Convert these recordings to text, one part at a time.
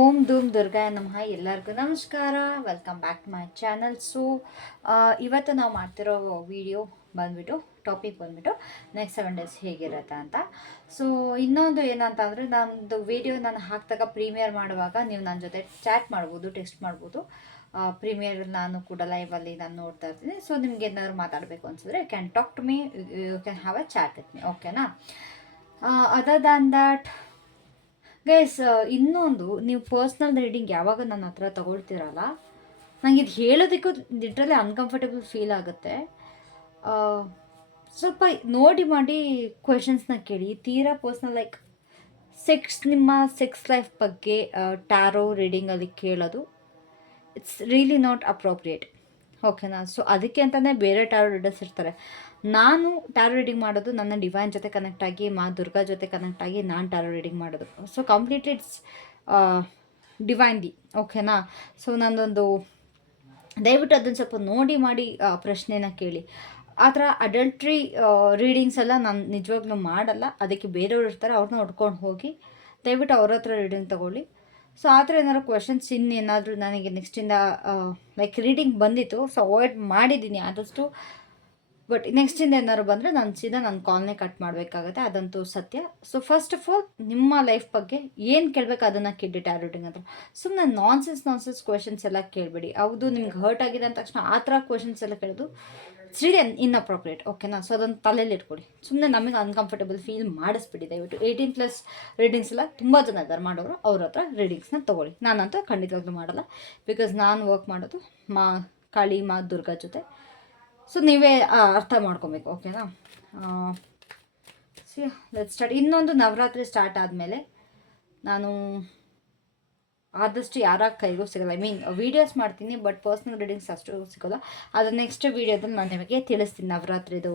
ಓಂ ಧೂಮ್ ದುರ್ಗಾ ನಮಃ ಎಲ್ಲರಿಗೂ ನಮಸ್ಕಾರ. Welcome back to my channel so ಇವತ್ತು ನಾವು ಮಾಡ್ತಿರೋ ವಿಡಿಯೋ ಬಂದ್ಬಿಟ್ಟು ಟಾಪಿಕ್ ಬಂದ್ಬಿಟ್ಟು ನೆಕ್ಸ್ಟ್ ಸೆವೆನ್ ಡೇಸ್ ಹೇಗಿರುತ್ತೆ ಅಂತ. ಸೊ ಇನ್ನೊಂದು ಏನಂತ ಅಂದರೆ ನಮ್ಮದು ವಿಡಿಯೋ ನಾನು ಹಾಕಿದಾಗ ಪ್ರೀಮಿಯರ್ ಮಾಡುವಾಗ ನೀವು ನನ್ನ ಜೊತೆ ಚಾಟ್ ಮಾಡ್ಬೋದು ಟೆಕ್ಸ್ಟ್ ಮಾಡ್ಬೋದು. ಪ್ರೀಮಿಯರ್ ನಾನು ಕೂಡ ಲೈವಲ್ಲಿ ನಾನು ನೋಡ್ತಾ ಇರ್ತೀನಿ. ಸೊ ನಿಮ್ಗೆ ಏನಾದ್ರು ಮಾತಾಡಬೇಕು ಅನ್ಸಿದ್ರೆ can talk to me you can have a chat with ಓಕೆನಾ ಅದರ್ ದ್ಯಾನ್ ದ್ಯಾಟ್ ಗೈಸ್ ಇನ್ನೊಂದು, ನೀವು ಪರ್ಸ್ನಲ್ ರೀಡಿಂಗ್ ಯಾವಾಗ ನನ್ನ ಹತ್ರ ತಗೊಳ್ತೀರಲ್ಲ? ನನಗೆ ಇದು ಹೇಳೋದಕ್ಕೂ ಲಿಟ್ರಲಿ ಅನ್ಕಂಫರ್ಟೇಬಲ್ ಫೀಲ್ ಆಗುತ್ತೆ. ಸ್ವಲ್ಪ ನೋಡಿ ಮಾಡಿ ಕ್ವೆಶನ್ಸ್ನ ಕೇಳಿ. ತೀರಾ ಪರ್ಸ್ನಲ್ ಲೈಕ್ ಸೆಕ್ಸ್ ನಿಮ್ಮ ಸೆಕ್ಸ್ ಲೈಫ್ ಬಗ್ಗೆ ಟ್ಯಾರೋ ರೀಡಿಂಗಲ್ಲಿ ಕೇಳೋದು ಇಟ್ಸ್ ರಿಯಲಿ ನಾಟ್ ಅಪ್ರೋಪ್ರಿಯೇಟ್ ಓಕೆನಾ ಸೊ ಅದಕ್ಕೆ ಅಂತಲೇ ಬೇರೆ ಟ್ಯಾರೋ ರೀಡರ್ಸ್ ಇರ್ತಾರೆ. ನಾನು ಟ್ಯಾರೋ ರೀಡಿಂಗ್ ಮಾಡೋದು ನನ್ನ ಡಿವೈನ್ ಜೊತೆ ಕನೆಕ್ಟ್ ಆಗಿ, ಮಾ ದುರ್ಗಾ ಜೊತೆ ಕನೆಕ್ಟ್ ಆಗಿ ನಾನು ಟ್ಯಾರೋ ರೀಡಿಂಗ್ ಮಾಡೋದು. ಸೊ ಕಂಪ್ಲೀಟ್ಲಿ ಇಟ್ಸ್ ಡಿವೈನ್ಲಿ ಓಕೆನಾ ಸೊ ನಂದೊಂದು, ದಯವಿಟ್ಟು ಅದನ್ನು ಸ್ವಲ್ಪ ನೋಡಿ ಮಾಡಿ ಪ್ರಶ್ನೆನ ಕೇಳಿ. ಆ ಥರ ಅಡಲ್ಟ್ರಿ ರೀಡಿಂಗ್ಸ್ ಎಲ್ಲ ನಾನು ನಿಜವಾಗ್ಲೂ ಮಾಡಲ್ಲ. ಅದಕ್ಕೆ ಬೇರೆಯವ್ರು ಇರ್ತಾರೆ ಅವ್ರನ್ನ ಹೊಡ್ಕೊಂಡು ಹೋಗಿ, ದಯವಿಟ್ಟು ಅವ್ರ ಹತ್ರ ರೀಡಿಂಗ್ ತಗೊಳ್ಳಿ. ಸೊ ಆ ಥರ ಏನಾದ್ರು ಕ್ವೆಶನ್ಸ್ ಇನ್ನೇನಾದರೂ ನನಗೆ ನೆಕ್ಸ್ಟಿಂದ ಲೈಕ್ ರೀಡಿಂಗ್ ಬಂದಿತ್ತು ಸೊ ಅವಾಯ್ಡ್ ಮಾಡಿದ್ದೀನಿ. ಆದಷ್ಟು ಬಟ್ ನೆಕ್ಸ್ಟಿಂದ ಏನಾದ್ರು ಬಂದರೆ ನಾನು ಸೀದಾ ನನ್ನ ಕಾಲ್ನೇ ಕಟ್ ಮಾಡಬೇಕಾಗತ್ತೆ. ಅದಂತೂ ಸತ್ಯ. ಸೊ ಫಸ್ಟ್ ಆಫ್ ಆಲ್ ನಿಮ್ಮ ಲೈಫ್ ಬಗ್ಗೆ ಏನು ಕೇಳಬೇಕು ಅದನ್ನು ಕೇಳಿ ಟ್ಯಾರೋಟಿಂಗ್ ಅಂತ. ಸುಮ್ಮನೆ ನಾನ್ಸೆನ್ಸ್ ನಾನ್ಸೆನ್ಸ್ ಕ್ವೆಶನ್ಸ್ ಎಲ್ಲ ಕೇಳಬೇಡಿ. ಹೌದು, ನಿಮ್ಗೆ ಹರ್ಟ್ ಆಗಿದೆ ಅಂದ ತಕ್ಷಣ ಆ ಥರ ಕ್ವೆಶನ್ಸ್ ಎಲ್ಲ ಕೇಳೋದು ಇನ್ ಇನ್ಅಪ್ರೋಪ್ರಿಯೇಟ್ ಓಕೆನಾ ಸೊ ಅದನ್ನು ತಲೆಯಲ್ಲಿ ಇಟ್ಕೊಡಿ. ಸುಮ್ಮನೆ ನಮಗೆ ಅನ್ಕಂಫರ್ಟೇಬಲ್ ಫೀಲ್ ಮಾಡಿಸ್ಬಿಡಿ. ದಯವಿಟ್ಟು ಏಯ್ಟೀನ್ ಪ್ಲಸ್ ರೀಡಿಂಗ್ಸ್ ಎಲ್ಲ ತುಂಬ ಜನ ಇದ್ದಾರೆ ಮಾಡೋರು, ಅವ್ರ ಹತ್ರ ರೀಡಿಂಗ್ಸ್ನ ತೊಗೊಳ್ಳಿ. ನಾನಂತೂ ಖಂಡಿತವಾಗ್ಲೂ ಮಾಡಲ್ಲ. ಬಿಕಾಸ್ ನಾನು ವರ್ಕ್ ಮಾಡೋದು ಮಾ, ಕಾಳಿ ಮಾ, ದುರ್ಗಾ ಜೊತೆ. ಸೊ ನೀವೇ ಅರ್ಥ ಮಾಡ್ಕೊಬೇಕು, ಓಕೆನಾ? ಸಿ ಲೆಟ್ ಸ್ಟಾರ್ಟ್ ಇನ್ನೊಂದು ನವರಾತ್ರಿ ಸ್ಟಾರ್ಟ್ ಆದಮೇಲೆ ನಾನು ಆದಷ್ಟು ಯಾರ ಕೈಗೂ ಸಿಗಲ್ಲ. ಐ ಮೀನ್ ವೀಡಿಯೋಸ್ ಮಾಡ್ತೀನಿ ಬಟ್ ಪರ್ಸ್ನಲ್ ರೀಡಿಂಗ್ಸ್ ಅಷ್ಟು ಸಿಗೋಲ್ಲ. ಅದು ನೆಕ್ಸ್ಟ್ ವೀಡಿಯೋದಲ್ಲಿ ನಾನು ನಿಮಗೆ ತಿಳಿಸ್ತೀನಿ ನವರಾತ್ರಿದು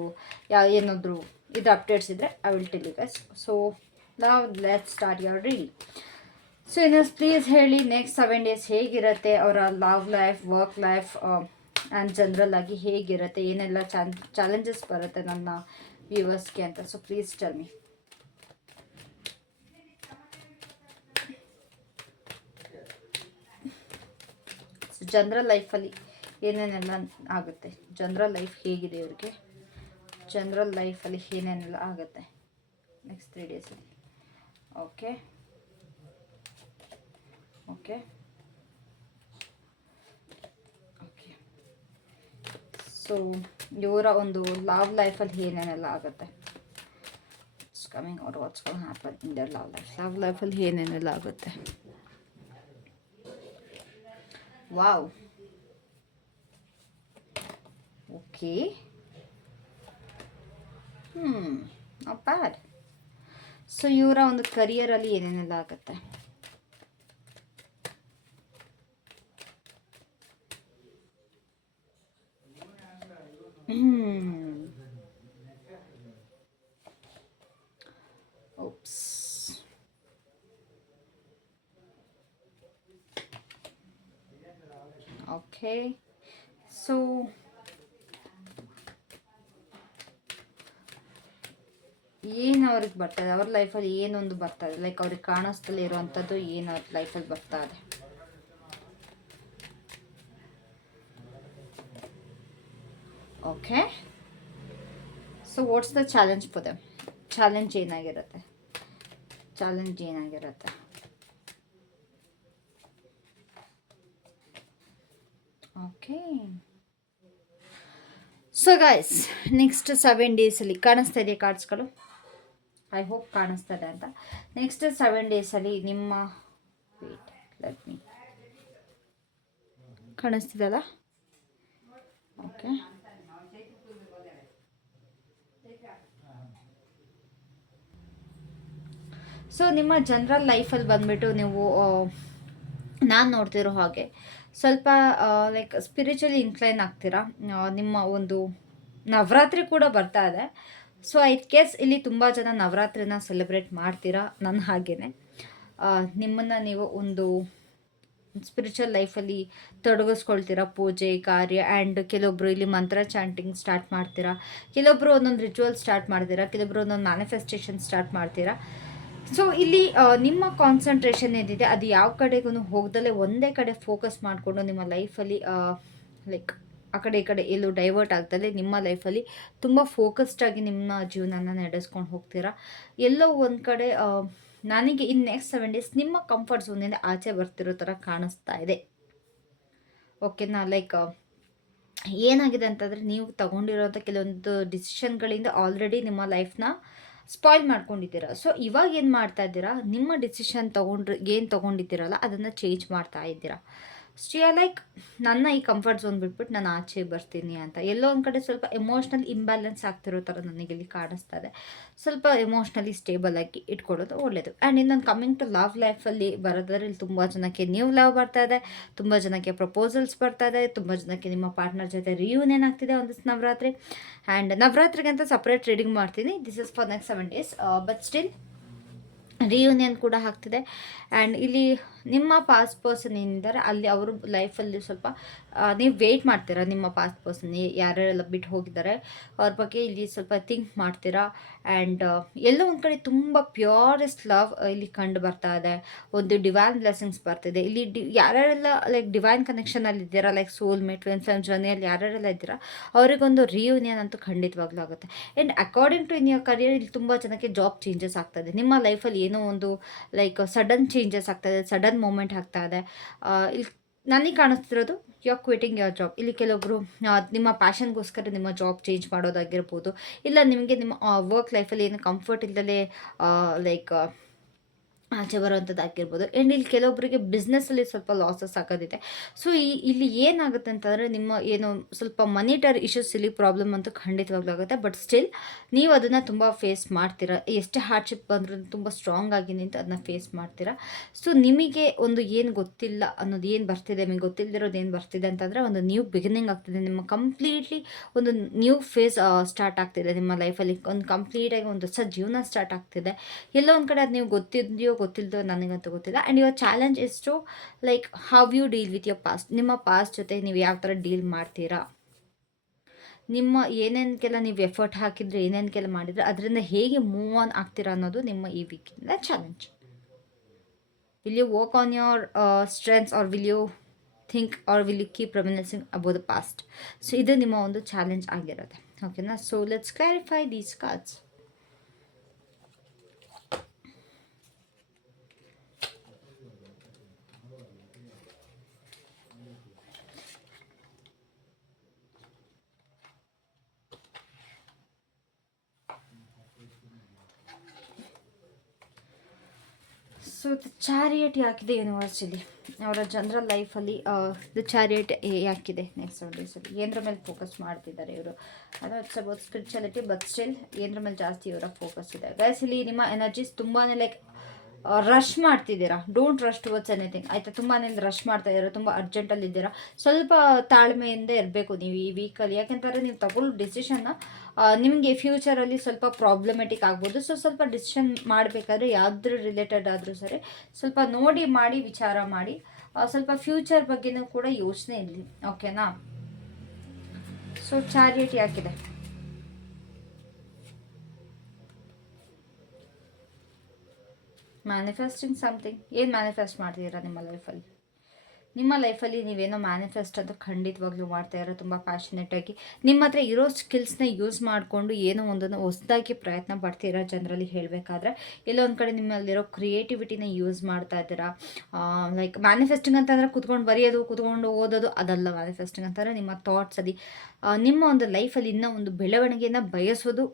ಯಾವ ಏನಾದರೂ ಇದು ಅಪ್ಡೇಟ್ಸ್ ಇದ್ದರೆ I will tell you guys so ನಾವು let start your reading so ಇನ್ನು ಪ್ಲೀಸ್ ಹೇಳಿ ನೆಕ್ಸ್ಟ್ ಸೆವೆನ್ ಡೇಸ್ ಹೇಗಿರುತ್ತೆ ಅವರ love life work life and general ಆಗಿ ಹೇಗಿರುತ್ತೆ, ಏನೆಲ್ಲ ಚಾಲೆಂಜಸ್ ಬರುತ್ತೆ ನನ್ನ ವ್ಯೂವರ್ಸ್ಗೆ ಅಂತ. So please tell me general ಲೈಫಲ್ಲಿ ಏನೇನೆಲ್ಲ ಆಗುತ್ತೆ? ಜನರಲ್ ಲೈಫ್ ಹೇಗಿದೆ ಇವ್ರಿಗೆ? ಜನರಲ್ ಲೈಫಲ್ಲಿ ಏನೇನೆಲ್ಲ ಆಗುತ್ತೆ? ನೆಕ್ಸ್ಟ್ ತ್ರೀ ಡೇಸಲ್ಲಿ ಓಕೆ ಓಕೆ ಸೊ, ಇವರ ಒಂದು ಲವ್ ಲೈಫಲ್ಲಿ ಏನೇನೆಲ್ಲ ಆಗುತ್ತೆ? It's coming out what's call happen in their love life love ಲೈಫಲ್ಲಿ ಏನೇನೆಲ್ಲ ಆಗುತ್ತೆ? ವಾವ್ ಓಕೆ ಹ್ಞೂ ನಾಟ್ ಸೊ ಇವರ ಒಂದು ಕರಿಯರಲ್ಲಿ ಏನೇನೆಲ್ಲ ಆಗುತ್ತೆ? Oops. Okay. So, ಏನು ಅವ್ರಿಗೆ ಬರ್ತದೆ ಅವ್ರ ಲೈಫಲ್ಲಿ ಏನೊಂದು ಬರ್ತದೆ ಲೈಕ್ ಅವ್ರಿಗೆ ಕಾಣಿಸ್ತಲೇ ಇರುವಂಥದ್ದು ಏನು ಅವ್ರ ಲೈಫಲ್ಲಿ ಬರ್ತಾ okay so what's the challenge for them challenge ಏನಾಗಿರುತ್ತೆ ಚಾಲೆಂಜ್ ಏನಾಗಿರುತ್ತೆ okay so guys next seven ಡೇಸಲ್ಲಿ ಕಾಣಿಸ್ತಾ ಇದೆಯಾ ಕಾರ್ಡ್ಸ್ಗಳು ಐ ಹೋಪ್ ಕಾಣಿಸ್ತದೆ ಅಂತ. ನೆಕ್ಸ್ಟ್ ಸೆವೆನ್ ಡೇಸಲ್ಲಿ ನಿಮ್ಮ ವೇಟ್ ಲೆಟ್ ಮೀ ಕಾಣಿಸ್ತಿದಲ್ಲ ಓಕೆ ಸೊ ನಿಮ್ಮ ಜನರಲ್ ಲೈಫಲ್ಲಿ ಬಂದ್ಬಿಟ್ಟು ನೀವು ನಾನು ನೋಡ್ತಿರೋ ಹಾಗೆ, ಸ್ವಲ್ಪ ಲೈಕ್ ಸ್ಪಿರಿಚುವಲಿ ಇನ್ಕ್ಲೈನ್ ಆಗ್ತೀರಾ? ನಿಮ್ಮ ಒಂದು ನವರಾತ್ರಿ ಕೂಡ ಬರ್ತಾ ಇದೆ. ಸೊ ಐತ್ ಕೇಸ್ ಇಲ್ಲಿ ತುಂಬ ಜನ ನವರಾತ್ರಿನ ಸೆಲೆಬ್ರೇಟ್ ಮಾಡ್ತೀರಾ? ನನ್ನ ಹಾಗೇನೆ. ನಿಮ್ಮನ್ನು ನೀವು ಒಂದು ಸ್ಪಿರಿಚುವಲ್ ಲೈಫಲ್ಲಿ ತೊಡಗಿಸ್ಕೊಳ್ತೀರಾ? ಪೂಜೆ, ಕಾರ್ಯ ಆ್ಯಂಡ್ ಕೆಲವೊಬ್ರು ಇಲ್ಲಿ ಮಂತ್ರ ಚಾಂಟಿಂಗ್ ಸ್ಟಾರ್ಟ್ ಮಾಡ್ತೀರಾ? ಕೆಲವೊಬ್ರು ಒಂದೊಂದು ರಿಚುವಲ್ ಸ್ಟಾರ್ಟ್ ಮಾಡ್ತೀರಾ? ಕೆಲವೊಬ್ರು ಒಂದೊಂದು ಮ್ಯಾನಿಫೆಸ್ಟೇಷನ್ ಸ್ಟಾರ್ಟ್ ಮಾಡ್ತೀರಾ? ಸೊ ಇಲ್ಲಿ ನಿಮ್ಮ ಕಾನ್ಸಂಟ್ರೇಷನ್ ಏನಿದೆ, ಅದು ಯಾವ ಕಡೆಗೂ ಹೋಗ್ದಲೇ ಒಂದೇ ಕಡೆ ಫೋಕಸ್ ಮಾಡಿಕೊಂಡು ನಿಮ್ಮ ಲೈಫಲ್ಲಿ ಲೈಕ್ ಆ ಕಡೆ ಈ ಕಡೆ ಎಲ್ಲೂ ಡೈವರ್ಟ್ ಆಗ್ದಲೇ ನಿಮ್ಮ ಲೈಫಲ್ಲಿ ತುಂಬ ಫೋಕಸ್ಡಾಗಿ ನಿಮ್ಮ ಜೀವನನ ನಡೆಸ್ಕೊಂಡು ಹೋಗ್ತೀರಾ? ಎಲ್ಲೋ ಒಂದು ಕಡೆ ನನಗೆ ಇನ್ನು ನೆಕ್ಸ್ಟ್ ಸೆವೆನ್ ಡೇಸ್ ನಿಮ್ಮ ಕಂಫರ್ಟ್ ಝೋನಿಂದ ಆಚೆ ಬರ್ತಿರೋ ಥರ ಕಾಣಿಸ್ತಾ ಇದೆ. ಓಕೆನಾ ಲೈಕ್ ಏನಾಗಿದೆ ಅಂತಂದರೆ ನೀವು ತಗೊಂಡಿರೋಂಥ ಕೆಲವೊಂದು ಡಿಸಿಷನ್ಗಳಿಂದ ಆಲ್ರೆಡಿ ನಿಮ್ಮ ಲೈಫ್ನ ಸ್ಪಾಯ್ಲ್ ಮಾಡ್ಕೊಂಡಿದ್ದೀರಾ. ಸೊ ಇವಾಗ ಏನು ಮಾಡ್ತಾ ಇದ್ದೀರಾ? ನಿಮ್ಮ ಡಿಸಿಷನ್ ತೊಗೊಂಡ್ರೆ, ಏನು ತೊಗೊಂಡಿದ್ದೀರಲ್ಲ, ಅದನ್ನು ಚೇಂಜ್ ಮಾಡ್ತಾ ಇದ್ದೀರಾ. ಸ್ಟಿಯ ಲೈಕ್ ನನ್ನ ಈ ಕಂಫರ್ಟ್ ಝೋನ್ ಬಿಟ್ಬಿಟ್ಟು ನಾನು ಆಚೆ ಬರ್ತೀನಿ ಅಂತ. ಎಲ್ಲೋ ಒಂದು ಕಡೆ ಸ್ವಲ್ಪ ಎಮೋಷ್ನಲ್ ಇಂಬ್ಯಾಲೆನ್ಸ್ ಆಗ್ತಿರೋ ಥರ ನನಗೆ ಇಲ್ಲಿ ಕಾಣಿಸ್ತಾ ಇದೆ. ಸ್ವಲ್ಪ ಎಮೋಷ್ನಲಿ ಸ್ಟೇಬಲ್ ಆಗಿ ಇಟ್ಕೊಳ್ಳೋದು ಒಳ್ಳೆಯದು ಆ್ಯಂಡ್ ಇನ್ನೊಂದು ಕಮ್ಮಿಂಗ್ ಟು ಲವ್ ಲೈಫಲ್ಲಿ ಬರೋದ್ರೆ ಇಲ್ಲಿ ತುಂಬ ಜನಕ್ಕೆ ನ್ಯೂ ಲವ್ ಬರ್ತಾ ಇದೆ. ತುಂಬ ಜನಕ್ಕೆ ಪ್ರಪೋಸಲ್ಸ್ ಬರ್ತಾ ಇದೆ. ತುಂಬ ಜನಕ್ಕೆ ನಿಮ್ಮ ಪಾರ್ಟ್ನರ್ ಜೊತೆ ರಿಯೂನಿಯನ್ ಆಗ್ತಿದೆ ಒಂದಿಷ್ಟು ನವರಾತ್ರಿ. ಆ್ಯಂಡ್ ನವರಾತ್ರಿಗೆ ಅಂತ ಸಪ್ರೇಟ್ ರೀಡಿಂಗ್ ಮಾಡ್ತೀನಿ. This is for next seven days but still reunion ಕೂಡ ಆಗ್ತಿದೆ. ಆ್ಯಂಡ್ ಇಲ್ಲಿ ನಿಮ್ಮ ಪಾಸ್ ಪರ್ಸನ್ ಏನಿದ್ದಾರೆ, ಅಲ್ಲಿ ಅವರು ಲೈಫಲ್ಲಿ ಸ್ವಲ್ಪ ನೀವು ವೆಯ್ಟ್ ಮಾಡ್ತೀರಾ ನಿಮ್ಮ ಪಾಸ್ ಪರ್ಸನ್ ಯಾರ್ಯಾರೆಲ್ಲ ಬಿಟ್ಟು ಹೋಗಿದ್ದಾರೆ, ಅವ್ರ ಬಗ್ಗೆ ಇಲ್ಲಿ ಸ್ವಲ್ಪ ಥಿಂಕ್ ಮಾಡ್ತೀರಾ? ಆ್ಯಂಡ್ ಎಲ್ಲೋ ಒಂದು ಕಡೆ ತುಂಬ ಪ್ಯೂರೆಸ್ಟ್ ಲವ್ ಇಲ್ಲಿ ಕಂಡು ಬರ್ತಾ ಇದೆ. ಒಂದು ಡಿವೈನ್ ಬ್ಲೆಸ್ಸಿಂಗ್ಸ್ ಬರ್ತಿದೆ. ಇಲ್ಲಿ ಡಿ, ಯಾರ್ಯಾರೆಲ್ಲ ಲೈಕ್ ಡಿವೈನ್ ಕನೆಕ್ಷನಲ್ಲಿ ಇದ್ದೀರಾ? ಲೈಕ್ ಸೋಲ್ ಮೇಟ್ ಫ್ರೆಂಡ್ಸ್ ಜರ್ನಿಯಲ್ಲಿ ಯಾರ್ಯಾರೆಲ್ಲ ಇದ್ದೀರಾ? ಅವರಿಗೊಂದು ರಿಯೂನಿಯನ್ ಅಂತೂ ಖಂಡಿತವಾಗ್ಲೂ ಆಗುತ್ತೆ. And according to in your career ಇಲ್ಲಿ ತುಂಬ ಜನಕ್ಕೆ ಜಾಬ್ ಚೇಂಜಸ್ ಇದೆ. ನಿಮ್ಮ ಲೈಫಲ್ಲಿ ಏನೋ ಒಂದು ಲೈಕ್ ಸಡನ್ ಚೇಂಜಸ್ ಆಗ್ತಾಯಿದೆ ಸಡನ್ ಮೂಮೆಂಟ್ ಆಗ್ತಾ ಇದೆ. ಇಲ್ಲಿ ನನಗೆ ಕಾಣಿಸ್ತಿರೋದು you are quitting your job ಇಲ್ಲಿ ಕೆಲವೊಬ್ಬರು ನಿಮ್ಮ ಪ್ಯಾಷನ್ಗೋಸ್ಕರ ನಿಮ್ಮ ಜಾಬ್ ಚೇಂಜ್ ಮಾಡೋದಾಗಿರ್ಬೋದು, ಇಲ್ಲ ನಿಮಗೆ ನಿಮ್ಮ ವರ್ಕ್ ಲೈಫಲ್ಲಿ ಏನು ಕಂಫರ್ಟ್ ಇಲ್ಲದೆ ಲೈಕ್ ಆಚೆ ಬರುವಂಥದ್ದಾಗಿರ್ಬೋದು ಆ್ಯಂಡ್ ಇಲ್ಲಿ ಕೆಲವೊಬ್ಬರಿಗೆ ಬಿಸ್ನೆಸ್ಸಲ್ಲಿ ಸ್ವಲ್ಪ ಲಾಸಸ್ ಆಗೋದಿದೆ. ಸೊ ಈ, ಇಲ್ಲಿ ಏನಾಗುತ್ತೆ ಅಂತಂದರೆ ನಿಮ್ಮ ಏನು ಸ್ವಲ್ಪ ಮನಿಟರ್ ಇಶ್ಯೂಸ್ ಇಲ್ಲಿ ಪ್ರಾಬ್ಲಮ್ ಅಂತೂ ಖಂಡಿತವಾಗ್ಲೂ ಆಗುತ್ತೆ. ಬಟ್ ಸ್ಟಿಲ್ ನೀವು ಅದನ್ನು ತುಂಬ ಫೇಸ್ ಮಾಡ್ತೀರಾ? ಎಷ್ಟೇ ಹಾರ್ಡ್ಶಿಪ್ ಬಂದರೂ ತುಂಬ ಸ್ಟ್ರಾಂಗ್ ಆಗಿ ನಿಂತು ಅದನ್ನ ಫೇಸ್ ಮಾಡ್ತೀರಾ? ಸೊ ನಿಮಗೆ ಒಂದು ಏನು ಗೊತ್ತಿಲ್ಲ ಅನ್ನೋದು ಏನು ಬರ್ತಿದೆ? ನಿಮಗೆ ಗೊತ್ತಿಲ್ಲದಿರೋದು ಏನು ಬರ್ತಿದೆ ಅಂತಂದರೆ ಒಂದು ನ್ಯೂ ಬಿಗಿನಿಂಗ್ ಆಗ್ತಿದೆ. ನಿಮ್ಮ ಕಂಪ್ಲೀಟ್ಲಿ ಒಂದು ನ್ಯೂ ಫೇಸ್ ಸ್ಟಾರ್ಟ್ ಆಗ್ತಿದೆ ನಿಮ್ಮ ಲೈಫಲ್ಲಿ ಒಂದು ಕಂಪ್ಲೀಟಾಗಿ ಒಂದು ಹೊಸ ಜೀವನ ಸ್ಟಾರ್ಟ್ ಆಗ್ತಿದೆ. ಎಲ್ಲೋ ಒಂದು ಕಡೆ ಅದು ನೀವು ಗೊತ್ತಿದೆಯೋ ಗೊತ್ತಿಲ್ಲದೋ ನನಗಂತೂ ಗೊತ್ತಿಲ್ಲ. ಆ್ಯಂಡ್ ಯುವರ್ ಚಾಲೆಂಜ್ ಎಷ್ಟು like how you deal with your past ನಿಮ್ಮ ಪಾಸ್ಟ್ ಜೊತೆ ನೀವು ಯಾವ ಥರ ಡೀಲ್ ಮಾಡ್ತೀರಾ? ನಿಮ್ಮ ಏನೇನಕ್ಕೆಲ್ಲ ನೀವು ಎಫರ್ಟ್ ಹಾಕಿದ್ರೆ ಏನೇನಕ್ಕೆಲ್ಲ ಮಾಡಿದ್ರೆ, ಅದರಿಂದ ಹೇಗೆ ಮೂವ್ ಆನ್ ಆಗ್ತೀರಾ ಅನ್ನೋದು ನಿಮ್ಮ ಈ ವೀಕಿಂದ challenge will you work on your strengths or will you think or will you keep reminiscing about the past so ಇದು ನಿಮ್ಮ ಒಂದು ಚಾಲೆಂಜ್ ಆಗಿರುತ್ತೆ. ಓಕೆನಾ so let's clarify these cards so the chariot ಯಾಕಿದೆ universally ಅವರ ಜನರಲ್ ಲೈಫಲ್ಲಿ the chariot ಯಾಕಿದೆ next ಡೇಸಲ್ಲಿ ಏನರ ಮೇಲೆ ಫೋಕಸ್ ಮಾಡ್ತಿದ್ದಾರೆ ಇವರು? ಅದು it's about spirituality but still ಏನರ ಮೇಲೆ ಜಾಸ್ತಿ ಇವರ ಫೋಕಸ್ ಇದೆ. ಗೈಸ್ ಇಲ್ಲಿ ನಿಮ್ಮ ಎನರ್ಜೀಸ್ ತುಂಬಾ ಲೈಕ್ ರಶ್ ಮಾಡ್ತಿದ್ದೀರಾ? ಡೋಂಟ್ ರಶ್ ಟುವರ್ಡ್ಸ್ ಎನಿಥಿಂಗ್ ಆಯಿತಾ ತುಂಬಾ ರಶ್ ಮಾಡ್ತಾ ಇದ್ದೀರಾ, ತುಂಬ ಅರ್ಜೆಂಟಲ್ಲಿ ಇದ್ದೀರಾ. ಸ್ವಲ್ಪ ತಾಳ್ಮೆಯಿಂದ ಇರಬೇಕು ನೀವು ಈ ವೀಕಲ್ಲಿ ಯಾಕೆಂತಂದರೆ ನೀವು ತಗೊಳ್ಳೋ ಡಿಸಿಷನ್ನ ನಿಮಗೆ ಫ್ಯೂಚರಲ್ಲಿ ಸ್ವಲ್ಪ ಪ್ರಾಬ್ಲಮೆಟಿಕ್ ಆಗ್ಬೋದು. ಸೊ ಸ್ವಲ್ಪ ಡಿಸಿಷನ್ ಮಾಡಬೇಕಾದ್ರೆ ಯಾವುದ್ರ ರಿಲೇಟೆಡ್ ಆದರೂ ಸರಿ, ಸ್ವಲ್ಪ ನೋಡಿ ಮಾಡಿ, ವಿಚಾರ ಮಾಡಿ ಸ್ವಲ್ಪ ಫ್ಯೂಚರ್ ಬಗ್ಗೆನೂ ಕೂಡ ಯೋಚನೆ ಇರಲಿ. ಓಕೆನಾ ಸೊ ಚಾರಿಟಿ ಯಾಕಿದೆ ಮ್ಯಾನಿಫೆಸ್ಟಿಂಗ್ ಸಮಥಿಂಗ್ ಏನು ಮ್ಯಾನಿಫೆಸ್ಟ್ ಮಾಡ್ತಿದ್ದೀರಾ ನಿಮ್ಮ ಲೈಫಲ್ಲಿ ನಿಮ್ಮ ಲೈಫಲ್ಲಿ ನೀವೇನೋ ಮ್ಯಾನಿಫೆಸ್ಟ್ ಅಂತ ಖಂಡಿತವಾಗ್ಲೂ ಮಾಡ್ತಾ ಇರೋ ತುಂಬ ಪ್ಯಾಷನೇಟಾಗಿ ನಿಮ್ಮ ಹತ್ರ ಇರೋ ಸ್ಕಿಲ್ಸ್ನ ಯೂಸ್ ಮಾಡಿಕೊಂಡು ಏನೋ ಒಂದನ್ನು ಹೊಸದಾಗಿ ಪ್ರಯತ್ನ ಪಡ್ತೀರಾ ಜನರಲ್ಲಿ ಹೇಳಬೇಕಾದ್ರೆ ಎಲ್ಲೋ ಒಂದು ಕಡೆ ನಿಮ್ಮಲ್ಲಿರೋ ಕ್ರಿಯೇಟಿವಿಟಿನ ಯೂಸ್ ಮಾಡ್ತಾ ಇದ್ದೀರಾ? ಲೈಕ್ ಮ್ಯಾನಿಫೆಸ್ಟಿಂಗ್ ಅಂತಂದರೆ ಕುತ್ಕೊಂಡು ಬರೆಯೋದು, ಕುತ್ಕೊಂಡು ಓದೋದು, ಅದಲ್ಲ ಮ್ಯಾನಿಫೆಸ್ಟಿಂಗ್ ಅಂತಂದರೆ ನಿಮ್ಮ ಥಾಟ್ಸಲ್ಲಿ ನಿಮ್ಮ ಒಂದು ಲೈಫಲ್ಲಿ ಇನ್ನೂ ಒಂದು ಬೆಳವಣಿಗೆಯನ್ನು ಬಯಸೋದು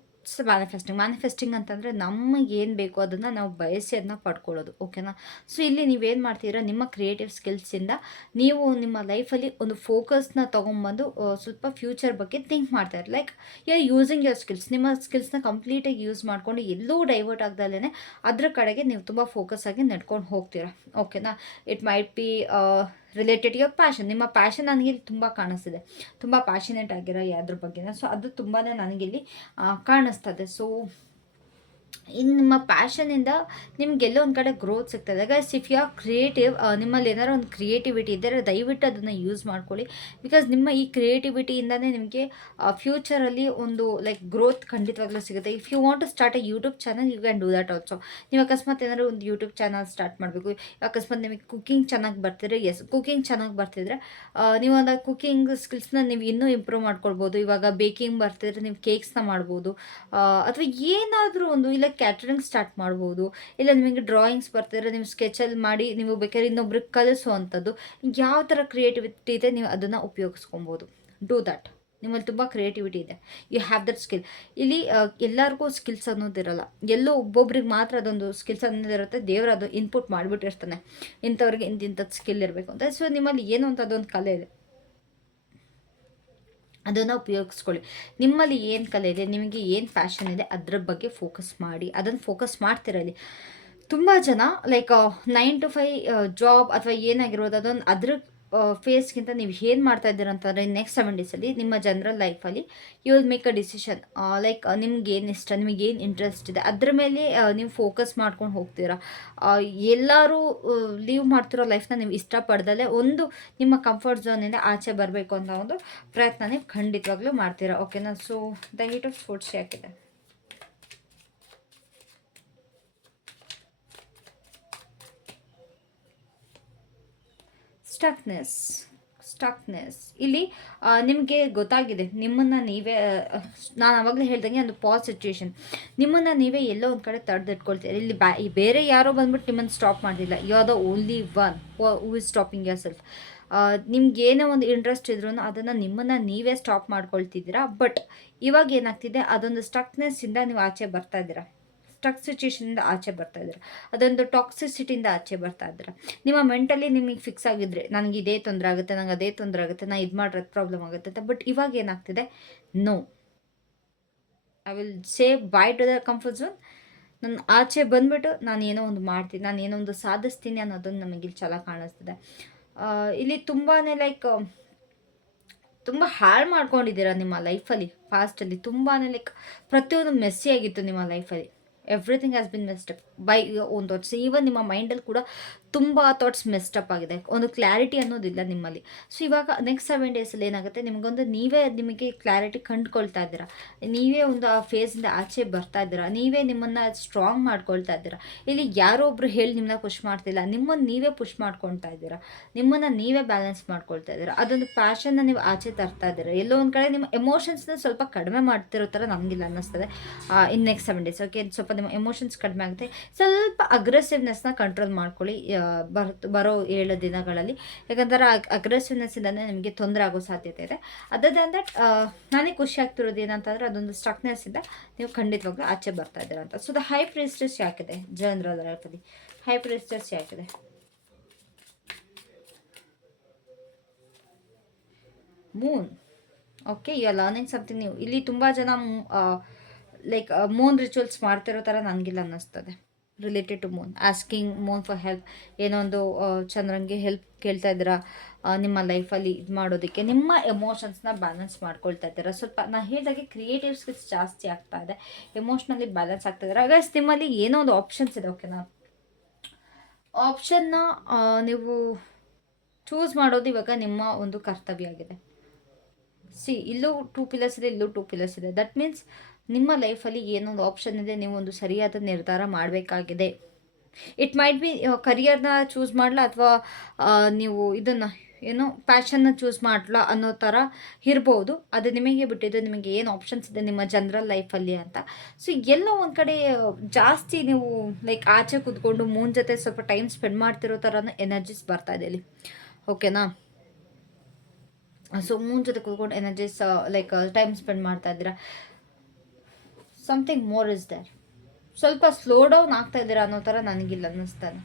ಮ್ಯಾನಿಫೆಸ್ಟಿಂಗ್ ಮ್ಯಾನಿಫೆಸ್ಟಿಂಗ್ ಅಂತಂದರೆ ನಮಗೆ ಏನು ಬೇಕೋ ಅದನ್ನು ನಾವು ಬಯಸಿ ಅದನ್ನ ಪಡ್ಕೊಳ್ಳೋದು ಓಕೆನಾ ಸೊ ಇಲ್ಲಿ ನೀವೇನು ಮಾಡ್ತೀರಾ, ನಿಮ್ಮ ಕ್ರಿಯೇಟಿವ್ ಸ್ಕಿಲ್ಸಿಂದ ನೀವು ನಿಮ್ಮ ಲೈಫಲ್ಲಿ ಒಂದು ಫೋಕಸ್ನ ತೊಗೊಂಬಂದು ಸ್ವಲ್ಪ ಫ್ಯೂಚರ್ ಬಗ್ಗೆ ಥಿಂಕ್ ಮಾಡ್ತಾರೆ like you are using your skills ನಿಮ್ಮ ಸ್ಕಿಲ್ಸ್ನ ಕಂಪ್ಲೀಟಾಗಿ ಯೂಸ್ ಮಾಡಿಕೊಂಡು ಎಲ್ಲೂ ಡೈವರ್ಟ್ ಆಗ್ದಲೇ ಅದರ ಕಡೆಗೆ ನೀವು ತುಂಬ ಫೋಕಸ್ ಆಗಿ ನಡ್ಕೊಂಡು ಹೋಗ್ತೀರಾ ಓಕೆನಾ it might be related your passion ನಿಮ್ಮ ಪ್ಯಾಷನ್ ನನಗೆ ಇಲ್ಲಿ ತುಂಬ ಕಾಣಿಸ್ತಿದೆ. ತುಂಬ ಪ್ಯಾಷನೇಟ್ ಆಗಿರೋ ಯಾವ್ದ್ರ ಬಗ್ಗೆನ. ಸೊ ಅದು ತುಂಬಾ ನನಗಿಲ್ಲಿ ಕಾಣಿಸ್ತದೆ. ಸೊ ಇನ್ನು ನಿಮ್ಮ ಪ್ಯಾಷನಿಂದ ನಿಮಗೆಲ್ಲೋ ಒಂದು ಕಡೆ ಗ್ರೋತ್ ಸಿಗ್ತದೆ. Guys if you are creative ನಿಮ್ಮಲ್ಲಿ ಏನಾದ್ರು ಒಂದು ಕ್ರಿಯೇಟಿವಿಟಿ ಇದ್ದರೆ ದಯವಿಟ್ಟು ಅದನ್ನು ಯೂಸ್ ಮಾಡ್ಕೊಳ್ಳಿ. ಬಿಕಾಸ್ ನಿಮ್ಮ ಈ ಕ್ರಿಯೇಟಿವಿಟಿಯಿಂದನೇ ನಿಮಗೆ ಫ್ಯೂಚರಲ್ಲಿ ಒಂದು ಲೈಕ್ ಗ್ರೋತ್ ಖಂಡಿತವಾಗ್ಲೂ ಸಿಗುತ್ತೆ. If you want to start a YouTube channel you can do that also ನೀವು ಅಕಸ್ಮಾತ್ ಏನಾದರೂ ಒಂದು ಯೂಟ್ಯೂಬ್ ಚಾನಲ್ ಸ್ಟಾರ್ಟ್ ಮಾಡಬೇಕು. ಅಕಸ್ಮಾತ್ ನಿಮಗೆ ಕುಕಿಂಗ್ ಚೆನ್ನಾಗಿ ಬರ್ತಿದ್ರೆ ಎಸ್ ಕುಕಿಂಗ್ ಚೆನ್ನಾಗಿ ಬರ್ತಿದ್ರೆ ನೀವು ಒಂದು ಕುಕಿಂಗ್ ಸ್ಕಿಲ್ಸ್ನ ನೀವು ಇನ್ನೂ ಇಂಪ್ರೂವ್ ಮಾಡ್ಕೊಳ್ಬೋದು. ಇವಾಗ ಬೇಕಿಂಗ್ ಬರ್ತಿದ್ರೆ, ನೀವು ಕೇಕ್ಸ್ನ ಮಾಡ್ಬೋದು. ಅಥವಾ ಏನಾದರೂ ಒಂದು, ಇಲ್ಲ ಕ್ಯಾಟ್ರಿಂಗ್ ಸ್ಟಾರ್ಟ್ ಮಾಡ್ಬೋದು. ಇಲ್ಲ ನಿಮಗೆ ಡ್ರಾಯಿಂಗ್ಸ್ ಬರ್ತಿದ್ರೆ ನೀವು ಸ್ಕೆಚಲ್ಲಿ ಮಾಡಿ ನೀವು ಬೇಕಾದ್ರೆ ಇನ್ನೊಬ್ರಿಗೆ ಕಲಿಸುವಂಥದ್ದು. ಯಾವ ಥರ ಕ್ರಿಯೇಟಿವಿಟಿ ಇದೆ ನೀವು ಅದನ್ನು ಉಪಯೋಗಿಸ್ಕೊಬೋದು. ಡೂ ದಟ್ ನಿಮ್ಮಲ್ಲಿ ತುಂಬ ಕ್ರಿಯೇಟಿವಿಟಿ ಇದೆ. ಯು ಹ್ಯಾವ್ ದಟ್ ಸ್ಕಿಲ್ ಇಲ್ಲಿ ಎಲ್ಲರಿಗೂ ಸ್ಕಿಲ್ಸ್ ಅನ್ನೋದಿರಲ್ಲ ಎಲ್ಲೋ ಒಬ್ಬೊಬ್ರಿಗೆ ಮಾತ್ರ ಅದೊಂದು ಸ್ಕಿಲ್ಸ್ ಅನ್ನೋದಿರುತ್ತೆ ದೇವರು ಅದು ಇನ್ಪುಟ್ ಮಾಡಿಬಿಟ್ಟಿರ್ತಾನೆ. ಇಂಥವ್ರಿಗೆ ಇಂತಿಂಥದ್ದು ಸ್ಕಿಲ್ ಇರಬೇಕು ಅಂತ. ಸೊ ನಿಮ್ಮಲ್ಲಿ ಏನು ಅಂತ ಅದೊಂದು ಕಲೆ ಇದೆ. ಅದನ್ನು ಉಪಯೋಗಿಸ್ಕೊಳ್ಳಿ. ನಿಮ್ಮಲ್ಲಿ ಏನು ಕಲೆ ಇದೆ, ನಿಮಗೆ ಏನು ಫ್ಯಾಷನ್ ಇದೆ, ಅದ್ರ ಬಗ್ಗೆ ಫೋಕಸ್ ಮಾಡಿ. ಅದನ್ನು ಫೋಕಸ್ ಮಾಡ್ತಿರಲಿ ತುಂಬ ಜನ like nine to five job ಅಥವಾ ಏನಾಗಿರೋದು ಅದೊಂದು ಅದ್ರ ಫೇಸ್ಗಿಂತ ನೀವು ಏನು ಮಾಡ್ತಾ ಇದ್ದೀರ ಅಂತಂದರೆ ನೆಕ್ಸ್ಟ್ ಸೆವೆನ್ ಡೇಸಲ್ಲಿ ನಿಮ್ಮ ಜನರಲ್ ಲೈಫಲ್ಲಿ you will make a decision like ನಿಮ್ಗೆ ಏನು ಇಷ್ಟ, ನಿಮಗೆ ಏನು ಇಂಟ್ರೆಸ್ಟ್ ಇದೆ, ಅದ್ರ ಮೇಲೆ ನೀವು ಫೋಕಸ್ ಮಾಡ್ಕೊಂಡು ಹೋಗ್ತೀರಾ. ಎಲ್ಲರೂ ಲೀವ್ ಮಾಡ್ತಿರೋ ಲೈಫ್ನ ನೀವು ಇಷ್ಟಪಡ್ದಲ್ಲೇ ಒಂದು ನಿಮ್ಮ ಕಂಫರ್ಟ್ ಝೋನಿಂದ ಆಚೆ ಬರಬೇಕು ಅಂತ ಒಂದು ಪ್ರಯತ್ನ ನೀವು ಖಂಡಿತವಾಗ್ಲೂ ಮಾಡ್ತೀರಾ. ಓಕೆನಾ ಸೊ ದಯವಿಟ್ಟು ಸ್ಪೋರ್ಟ್ಸ್ ಆಫ್ ಸ್ಟಕ್ನೆಸ್ ಸ್ಟಕ್ನೆಸ್ ಇಲ್ಲಿ ನಿಮಗೆ ಗೊತ್ತಾಗಿದೆ, ನಿಮ್ಮನ್ನು ನೀವೇ ನಾನು ಆವಾಗಲೇ ಹೇಳ್ದಂಗೆ ಒಂದು ಪಾಸ್ ಸಿಚುವೇಶನ್ ನಿಮ್ಮನ್ನು ನೀವೇ ಎಲ್ಲೋ ಒಂದು ಕಡೆ ತಡೆದಿಟ್ಕೊಳ್ತೀರಿ. ಇಲ್ಲಿ ಬ್ಯಾ ಬೇರೆ ಯಾರೋ ಬಂದ್ಬಿಟ್ಟು ನಿಮ್ಮನ್ನು ಸ್ಟಾಪ್ ಮಾಡಿಲ್ಲ you are the only one who is stopping yourself ನಿಮ್ಗೆ ಏನೋ ಒಂದು ಇಂಟ್ರೆಸ್ಟ್ ಇದ್ರೂ ಅದನ್ನು ನಿಮ್ಮನ್ನು ನೀವೇ ಸ್ಟಾಪ್ ಮಾಡ್ಕೊಳ್ತಿದ್ದೀರಾ. ಬಟ್ ಇವಾಗ ಏನಾಗ್ತಿದೆ, ಅದೊಂದು ಸ್ಟಕ್ನೆಸ್ಸಿಂದ ನೀವು ಆಚೆ ಬರ್ತಾ ಇದ್ದೀರಾ. ಸ್ಟಕ್ ಸಿಚುಯೇಷನಿಂದ ಆಚೆ ಬರ್ತಾ ಇದ್ದಾರೆ ಅದೊಂದು ಟಾಕ್ಸಿಸಿಟಿಯಿಂದ ಆಚೆ ಬರ್ತಾ ಇದ್ದಾರೆ ನಿಮ್ಮ ಮೆಂಟಲಿ ನಿಮಗೆ ಫಿಕ್ಸ್ ಆಗಿದ್ರೆ ನನಗೆ ಇದೇ ತೊಂದರೆ ಆಗುತ್ತೆ, ನಂಗೆ ಅದೇ ತೊಂದರೆ ಆಗುತ್ತೆ ನಾನು ಇದು ಮಾಡ್ರೆ ಪ್ರಾಬ್ಲಮ್ ಆಗುತ್ತೆ ಅಂತ. ಬಟ್ ಇವಾಗ ಏನಾಗ್ತಿದೆ? No I will say bye to the comfort zone ನಾನು ಆಚೆ ಬಂದ್ಬಿಟ್ಟು ನಾನು ಏನೋ ಒಂದು ಮಾಡ್ತೀನಿ, ನಾನು ಏನೋ ಒಂದು ಸಾಧಿಸ್ತೀನಿ ನಮಗೆ ಇಲ್ಲಿ ಛಲ ಕಾಣಿಸ್ತಿದೆ. ಇಲ್ಲಿ ತುಂಬಾ ಲೈಕ್ ತುಂಬ ಹಾಳು ಮಾಡ್ಕೊಂಡಿದ್ದೀರಾ ನಿಮ್ಮ ಲೈಫಲ್ಲಿ ಫಾಸ್ಟಲ್ಲಿ ತುಂಬಾ ಲೈಕ್ ಪ್ರತಿಯೊಂದು ಮೆಸ್ಸಿ ಆಗಿತ್ತು ನಿಮ್ಮ ಲೈಫಲ್ಲಿ everything has been messed up by own thoughts even ನಿಮ್ಮ ಮೈಂಡಲ್ಲಿ ಕೂಡ ತುಂಬ ಥಾಟ್ಸ್ ಮೆಸ್ಟಪ್ ಆಗಿದೆ. ಒಂದು ಕ್ಲಾರಿಟಿ ಅನ್ನೋದಿಲ್ಲ ನಿಮ್ಮಲ್ಲಿ. ಸೊ ಇವಾಗ ನೆಕ್ಸ್ಟ್ ಸೆವೆನ್ ಡೇಸಲ್ಲಿ ಏನಾಗುತ್ತೆ? ನಿಮಗೊಂದು ನೀವೇ ನಿಮಗೆ ಕ್ಲಾರಿಟಿ ಕಂಡುಕೊಳ್ತಾ ಇದ್ದೀರಾ. ನೀವೇ ಒಂದು ಆ ಫೇಸಿಂದ ಆಚೆ ಬರ್ತಾ ಇದ್ದೀರಾ. ನೀವೇ ನಿಮ್ಮನ್ನು ಸ್ಟ್ರಾಂಗ್ ಮಾಡ್ಕೊಳ್ತಾ ಇದ್ದೀರಾ. ಇಲ್ಲಿ ಯಾರೋ ಒಬ್ರು ಹೇಳಿ ನಿಮ್ಮನ್ನ ಪುಷ್ ಮಾಡ್ತಿಲ್ಲ. ನಿಮ್ಮನ್ನು ನೀವೇ ಪುಷ್ ಮಾಡ್ಕೊಳ್ತಾ ಇದ್ದೀರಾ. ನಿಮ್ಮನ್ನು ನೀವೇ ಬ್ಯಾಲೆನ್ಸ್ ಮಾಡ್ಕೊಳ್ತಾ ಇದ್ದೀರಾ. ಅದೊಂದು ಪ್ಯಾಷನ್ನ ನೀವು ಆಚೆ ತರ್ತಾ ಇದ್ದೀರಾ. ಎಲ್ಲೋ ಒಂದು ಕಡೆ ನಿಮ್ಮ ಎಮೋಷನ್ಸ್ನ ಸ್ವಲ್ಪ ಕಡಿಮೆ ಮಾಡ್ತಿರೋ ಥರ ನಮಗಿಲ್ಲ ಅನ್ನಿಸ್ತದೆ. In next seven days okay ಸ್ವಲ್ಪ ನಿಮ್ಮ ಎಮೋಷನ್ಸ್ ಕಡಿಮೆ ಆಗುತ್ತೆ. ಸ್ವಲ್ಪ ಅಗ್ರೆಸಿವ್ನೆಸ್ನ ಕಂಟ್ರೋಲ್ ಮಾಡ್ಕೊಳ್ಳಿ. ಬರ್, ಬರೋ ಏಳು ದಿನಗಳಲ್ಲಿ. ಯಾಕಂದ್ರೆ ಅಗ್ರೆಸಿವ್ನೆಸ್ಸಿಂದನೇ ನಿಮಗೆ ತೊಂದರೆ ಆಗೋ ಸಾಧ್ಯತೆ ಇದೆ. ಅದರ್ ದಟ್ ನನಗೆ ಖುಷಿ ಆಗ್ತಿರೋದು ಏನಂತಂದರೆ ಅದೊಂದು ಸ್ಟ್ರಕ್ನೆಸ್ಸಿಂದ ನೀವು ಖಂಡಿತವಾಗ್ಲೂ ಆಚೆ ಬರ್ತಾ ಇದ್ದೀರ ಅಂತ. ಸೊ ದ ಹೈ ಪ್ರಿಸ್ಟಸ್ ಯಾಕಿದೆ? ಜನರಲ್ ಲೈಫಲ್ಲಿ high priestess ಯಾಕಿದೆ? Moon okay you are learning something ನೀವು ಇಲ್ಲಿ ತುಂಬ ಜನ ಲೈಕ್ ಮೂನ್ ರಿಚುವಲ್ಸ್ ಮಾಡ್ತಿರೋ ಥರ ನನಗಿಲ್ಲ ಅನ್ನಿಸ್ತದೆ. Related to moon asking moon for help ಏನೊಂದು ಚಂದ್ರಂಗೆ ಹೆಲ್ಪ್ ಕೇಳ್ತಾ ಇದ್ದೀರಾ? ನಿಮ್ಮ ಲೈಫಲ್ಲಿ ಇದು ಮಾಡೋದಕ್ಕೆ ನಿಮ್ಮ ಎಮೋಷನ್ಸ್ನ ಬ್ಯಾಲೆನ್ಸ್ ಮಾಡ್ಕೊಳ್ತಾ ಇದ್ದೀರಾ? ಸ್ವಲ್ಪ ನಾನು ಹೇಳಿದಾಗೆ ಕ್ರಿಯೇಟಿವ್ ಸ್ಕಿಲ್ಸ್ ಜಾಸ್ತಿ ಆಗ್ತಾ ಇದೆ. ಎಮೋಷ್ನಲಿ ಬ್ಯಾಲೆನ್ಸ್ ಆಗ್ತಾ ಇದ್ದಾರೆ? ಹಾಗಾಗಿ ನಿಮ್ಮಲ್ಲಿ ಏನೋ ಒಂದು ಆಪ್ಷನ್ಸ್ ಇದೆ ಓಕೆನಾ ಆಪ್ಷನ್ನ ನೀವು ಚೂಸ್ ಮಾಡೋದು ಇವಾಗ ನಿಮ್ಮ ಒಂದು ಕರ್ತವ್ಯ ಆಗಿದೆ. ಸಿ ಇಲ್ಲೂ ಟೂ ಪಿಲರ್ಸ್ ಇದೆ, ಇಲ್ಲೂ ಟೂ ಪಿಲರ್ಸ್ ಇದೆ. ದಟ್ ಮೀನ್ಸ್ ನಿಮ್ಮ ಲೈಫಲ್ಲಿ ಏನೊಂದು ಆಪ್ಷನ್ ಇದೆ, ನೀವು ಒಂದು ಸರಿಯಾದ ನಿರ್ಧಾರ ಮಾಡಬೇಕಾಗಿದೆ. ಇಟ್ ಮೈಟ್ ಬಿ ಕರಿಯರ್ನ ಚೂಸ್ ಮಾಡಲ ಅಥವಾ ನೀವು ಇದನ್ನು, ಏನು ಪ್ಯಾಷನ್ನ ಚೂಸ್ ಮಾಡಲ ಅನ್ನೋ ಥರ ಇರ್ಬೋದು. ಅದು ನಿಮಗೆ ಬಿಟ್ಟಿದ್ದು ನಿಮಗೆ ಏನು ಆಪ್ಷನ್ಸ್ ಇದೆ ನಿಮ್ಮ ಜನರಲ್ ಲೈಫಲ್ಲಿ ಅಂತ. ಸೊ ಎಲ್ಲೋ ಒಂದು ಕಡೆ ಜಾಸ್ತಿ ನೀವು ಲೈಕ್ ಆಚೆ ಕೂತ್ಕೊಂಡು ಮೂನ್ ಜೊತೆ ಸ್ವಲ್ಪ ಟೈಮ್ ಸ್ಪೆಂಡ್ ಮಾಡ್ತಿರೋ ಥರನೂ ಎನರ್ಜೀಸ್ ಬರ್ತಾ ಇದೆ ಇಲ್ಲಿ ಓಕೆನಾ ಸೊ ಮೂನ್ ಜೊತೆ ಕೂತ್ಕೊಂಡು ಎನರ್ಜೀಸ್ ಲೈಕ್ ಟೈಮ್ ಸ್ಪೆಂಡ್ ಮಾಡ್ತಾ ಇದ್ದೀರಾ. ಸಮಥಿಂಗ್ ಮೋರ್ ಇಸ್ ದೇರ್ ಸ್ವಲ್ಪ ಸ್ಲೋ ಡೌನ್ ಆಗ್ತಾ ಇದ್ದೀರಾ ಅನ್ನೋ ಥರ ನನಗಿಲ್ಲ ಅನ್ನಿಸ್ತಾನೆ.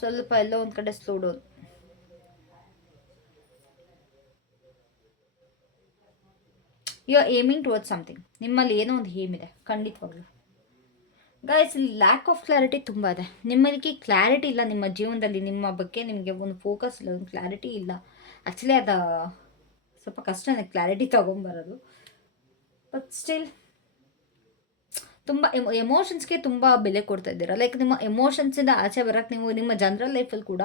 ಸ್ವಲ್ಪ ಎಲ್ಲೋ ಒಂದು ಕಡೆ slow down you are aiming towards something ನಿಮ್ಮಲ್ಲಿ ಏನೋ ಒಂದು ಏಮ್ ಇದೆ, ಖಂಡಿತವಾಗ್ಲು. ಗಾಯ್ಸ್ ಲ್ಯಾಕ್ ಆಫ್ ಕ್ಲಾರಿಟಿ ತುಂಬ ಇದೆ. ನಿಮ್ಮಲ್ಲಿ ಕ್ಲಾರಿಟಿ ಇಲ್ಲ ನಿಮ್ಮ ಜೀವನದಲ್ಲಿ, ನಿಮ್ಮ ಬಗ್ಗೆ ನಿಮಗೆ ಒಂದು ಫೋಕಸ್ ಇಲ್ಲ, ಒಂದು ಕ್ಲಾರಿಟಿ ಇಲ್ಲ. ಆ್ಯಕ್ಚುಲಿ ಅದು ಸ್ವಲ್ಪ ಕಷ್ಟನೇ ಕ್ಲಾರಿಟಿ ತೊಗೊಂಬರೋದು. ಬಟ್ ಸ್ಟಿಲ್ ತುಂಬ ಎಮೋ ಎಮೋಷನ್ಸ್ಗೆ ತುಂಬ ಬೆಲೆ ಕೊಡ್ತಾ ಇದ್ದೀರಾ? ಲೈಕ್ ನಿಮ್ಮ ಎಮೋಷನ್ಸಿಂದ ಆಚೆ ಬರೋಕ್ಕೆ ನೀವು ನಿಮ್ಮ ಜನರಲ್ ಲೈಫಲ್ಲಿ ಕೂಡ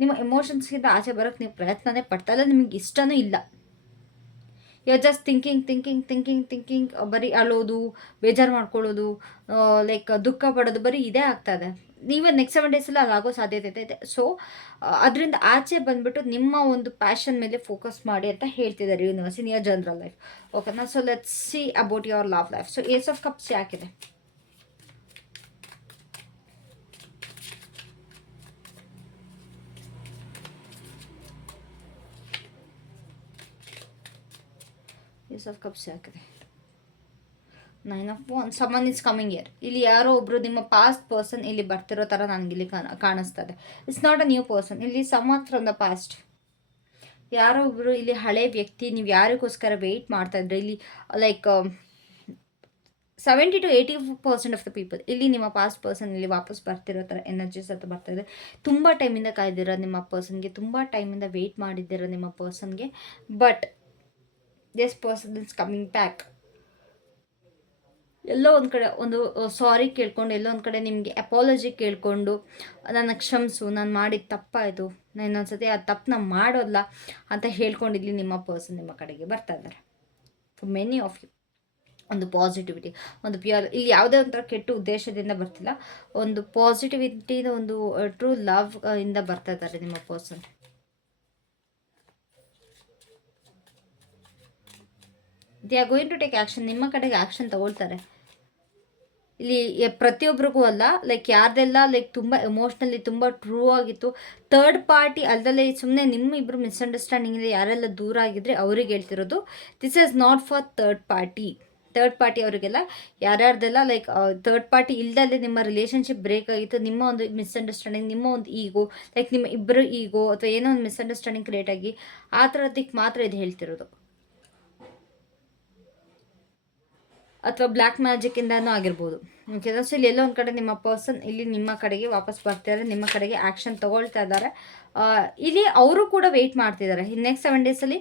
ನಿಮ್ಮ ಎಮೋಷನ್ಸ್ಗಿಂತ ಆಚೆ ಬರೋಕ್ಕೆ ನೀವು ಪ್ರಯತ್ನನೇ ಪಡ್ತಾ ಇಲ್ಲ, ನಿಮಗೆ ಇಷ್ಟನೂ ಇಲ್ಲ. You are just thinking thinking thinking thinking ಬರೀ ಅಳೋದು, ಬೇಜಾರು ಮಾಡ್ಕೊಳ್ಳೋದು ಲೈಕ್ ದುಃಖ ಪಡೋದು, ಬರೀ ಇದೇ ಆಗ್ತದೆ ನೀವೇ ನೆಕ್ಸ್ಟ್ ಸೆವೆನ್ ಡೇಸಲ್ಲಿ ಅದಾಗೋ ಸಾಧ್ಯತೆ ಇದೆ. ಸೊ ಅದರಿಂದ ಆಚೆ ಬಂದ್ಬಿಟ್ಟು ನಿಮ್ಮ ಒಂದು ಪ್ಯಾಷನ್ ಮೇಲೆ ಫೋಕಸ್ ಮಾಡಿ ಅಂತ ಹೇಳ್ತಿದ್ದಾರೆ universe in your general life ಓಕೆನಾ so let's see about your love life so ace of cups ಯಾಕಿದೆ? Ace of cups ಯಾಕಿದೆ? Nine of one someone is coming here ಇಲ್ಲಿ ಯಾರೋ ಒಬ್ರು ನಿಮ್ಮ ಪಾಸ್ಟ್ ಪರ್ಸನ್ ಇಲ್ಲಿ ಬರ್ತಿರೋ ಥರ ನನಗೆ ಇಲ್ಲಿ ಕಾಣಿಸ್ತಾ ಇದೆ it's not a new person ಇಲ್ಲಿ ಸಮನ್ ಫ್ರಮ್ ದ ಪಾಸ್ಟ್ ಯಾರೋ ಒಬ್ರು ಇಲ್ಲಿ ಹಳೆ ವ್ಯಕ್ತಿ, ನೀವು ಯಾರಿಗೋಸ್ಕರ ವೆಯ್ಟ್ ಮಾಡ್ತಾ ಇದ್ರೆ, ಇಲ್ಲಿ like seventy to eighty percent of the people ಇಲ್ಲಿ ನಿಮ್ಮ ಪಾಸ್ಟ್ ಪರ್ಸನ್ ಇಲ್ಲಿ ವಾಪಸ್ ಬರ್ತಿರೋ ಥರ ಎನರ್ಜಿಸ್ ಅಂತ ಬರ್ತಾ ಇದೆ. ತುಂಬ ಟೈಮಿಂದ ಕಾಯ್ದಿರೋ ನಿಮ್ಮ ಪರ್ಸನ್ಗೆ ತುಂಬ ಟೈಮಿಂದ ವೆಯ್ಟ್ ಮಾಡಿದ್ದೀರೋ ನಿಮ್ಮ ಪರ್ಸನ್ಗೆ but this person is coming back ಎಲ್ಲೋ ಒಂದು ಕಡೆ ಒಂದು ಸಾರಿ ಕೇಳ್ಕೊಂಡು, ಎಲ್ಲೋ ಒಂದು ಕಡೆ ನಿಮಗೆ ಅಪಾಲಜಿ ಕೇಳಿಕೊಂಡು, ನನ್ನ ಕ್ಷಮಿಸು, ನಾನು ಮಾಡಿದ ತಪ್ಪಾಯಿತು ನಾನು ಇನ್ನೊಂದ್ಸತಿ ಆ ತಪ್ಪನ್ನ ಮಾಡೋಲ್ಲ ಅಂತ ಹೇಳ್ಕೊಂಡಿದ್ಲಿ ನಿಮ್ಮ ಪರ್ಸನ್ ನಿಮ್ಮ ಕಡೆಗೆ ಬರ್ತಾ ಇದ್ದಾರೆ. ಫಾರ್ ಮೆನಿ ಆಫ್ ಯು ಒಂದು ಪಾಸಿಟಿವಿಟಿ ಒಂದು ಪ್ಯೂರ್ ಇಲ್ಲಿ ಯಾವುದೇ ಒಂಥರ ಕೆಟ್ಟ ಉದ್ದೇಶದಿಂದ ಬರ್ತಿಲ್ಲ, ಒಂದು ಪಾಸಿಟಿವಿಟಿನ ಒಂದು ಟ್ರೂ ಲವ್ ಇಂದ ಬರ್ತಾ ಇದ್ದಾರೆ ನಿಮ್ಮ person they are going to take action ನಿಮ್ಮ ಕಡೆಗೆ ಆ್ಯಕ್ಷನ್ ತಗೊಳ್ತಾರೆ. ಇಲ್ಲಿ ಪ್ರತಿಯೊಬ್ಬರಿಗೂ ಅಲ್ಲ ಲೈಕ್ ಯಾರ್ದೆಲ್ಲ ಲೈಕ್ ತುಂಬ ಎಮೋಷ್ನಲಿ ತುಂಬ ಟ್ರೂ ಆಗಿತ್ತು. ತರ್ಡ್ ಪಾರ್ಟಿ ಅಲ್ಲದಲ್ಲೇ ಸುಮ್ಮನೆ ನಿಮ್ಮ ಇಬ್ಬರು ಮಿಸ್ಅಂಡರ್ಸ್ಟ್ಯಾಂಡಿಂಗ್ ಯಾರೆಲ್ಲ ದೂರ ಆಗಿದ್ರೆ ಅವ್ರಿಗೆ ಹೇಳ್ತಿರೋದು. This is not for third party third party ಅವರಿಗೆಲ್ಲ ಯಾರ್ಯಾರ್ದೆಲ್ಲ ಲೈಕ್ ತರ್ಡ್ ಪಾರ್ಟಿ ಇಲ್ದಲ್ಲೇ ನಿಮ್ಮ ರಿಲೇಷನ್ಶಿಪ್ ಬ್ರೇಕ್ ಆಗಿತ್ತು. ನಿಮ್ಮ ಒಂದು ಮಿಸ್ಅಂಡರ್ಸ್ಟ್ಯಾಂಡಿಂಗ್ ನಿಮ್ಮ ಒಂದು ಈಗೋ ಲೈಕ್ ನಿಮ್ಮ ಇಬ್ಬರು ಈಗೋ ಅಥವಾ ಏನೋ ಒಂದು ಮಿಸ್ಅಂಡರ್ಸ್ಟ್ಯಾಂಡಿಂಗ್ ಕ್ರಿಯೇಟ್ ಆಗಿ ಆ ಥರದಕ್ಕೆ ಮಾತ್ರ ಇದು ಹೇಳ್ತಿರೋದು. ಅಥವಾ ಬ್ಲ್ಯಾಕ್ ಮ್ಯಾಜಿಕ್ಕಿಂದನೂ ಆಗಿರ್ಬೋದು. ಓಕೆ ಸೊ ಇಲ್ಲಿ ಎಲ್ಲೋ ಒಂದು ಕಡೆ ನಿಮ್ಮ ಪರ್ಸನ್ ಇಲ್ಲಿ ನಿಮ್ಮ ಕಡೆಗೆ ವಾಪಸ್ ಬರ್ತಿದ್ದಾರೆ ನಿಮ್ಮ ಕಡೆಗೆ ಆ್ಯಕ್ಷನ್ ತಗೊಳ್ತಾ ಇದ್ದಾರೆ. ಇಲ್ಲಿ ಅವರು ಕೂಡ ವೆಯ್ಟ್ ಮಾಡ್ತಿದ್ದಾರೆ ನೆಕ್ಸ್ಟ್ ಸೆವೆನ್ ಡೇಸಲ್ಲಿ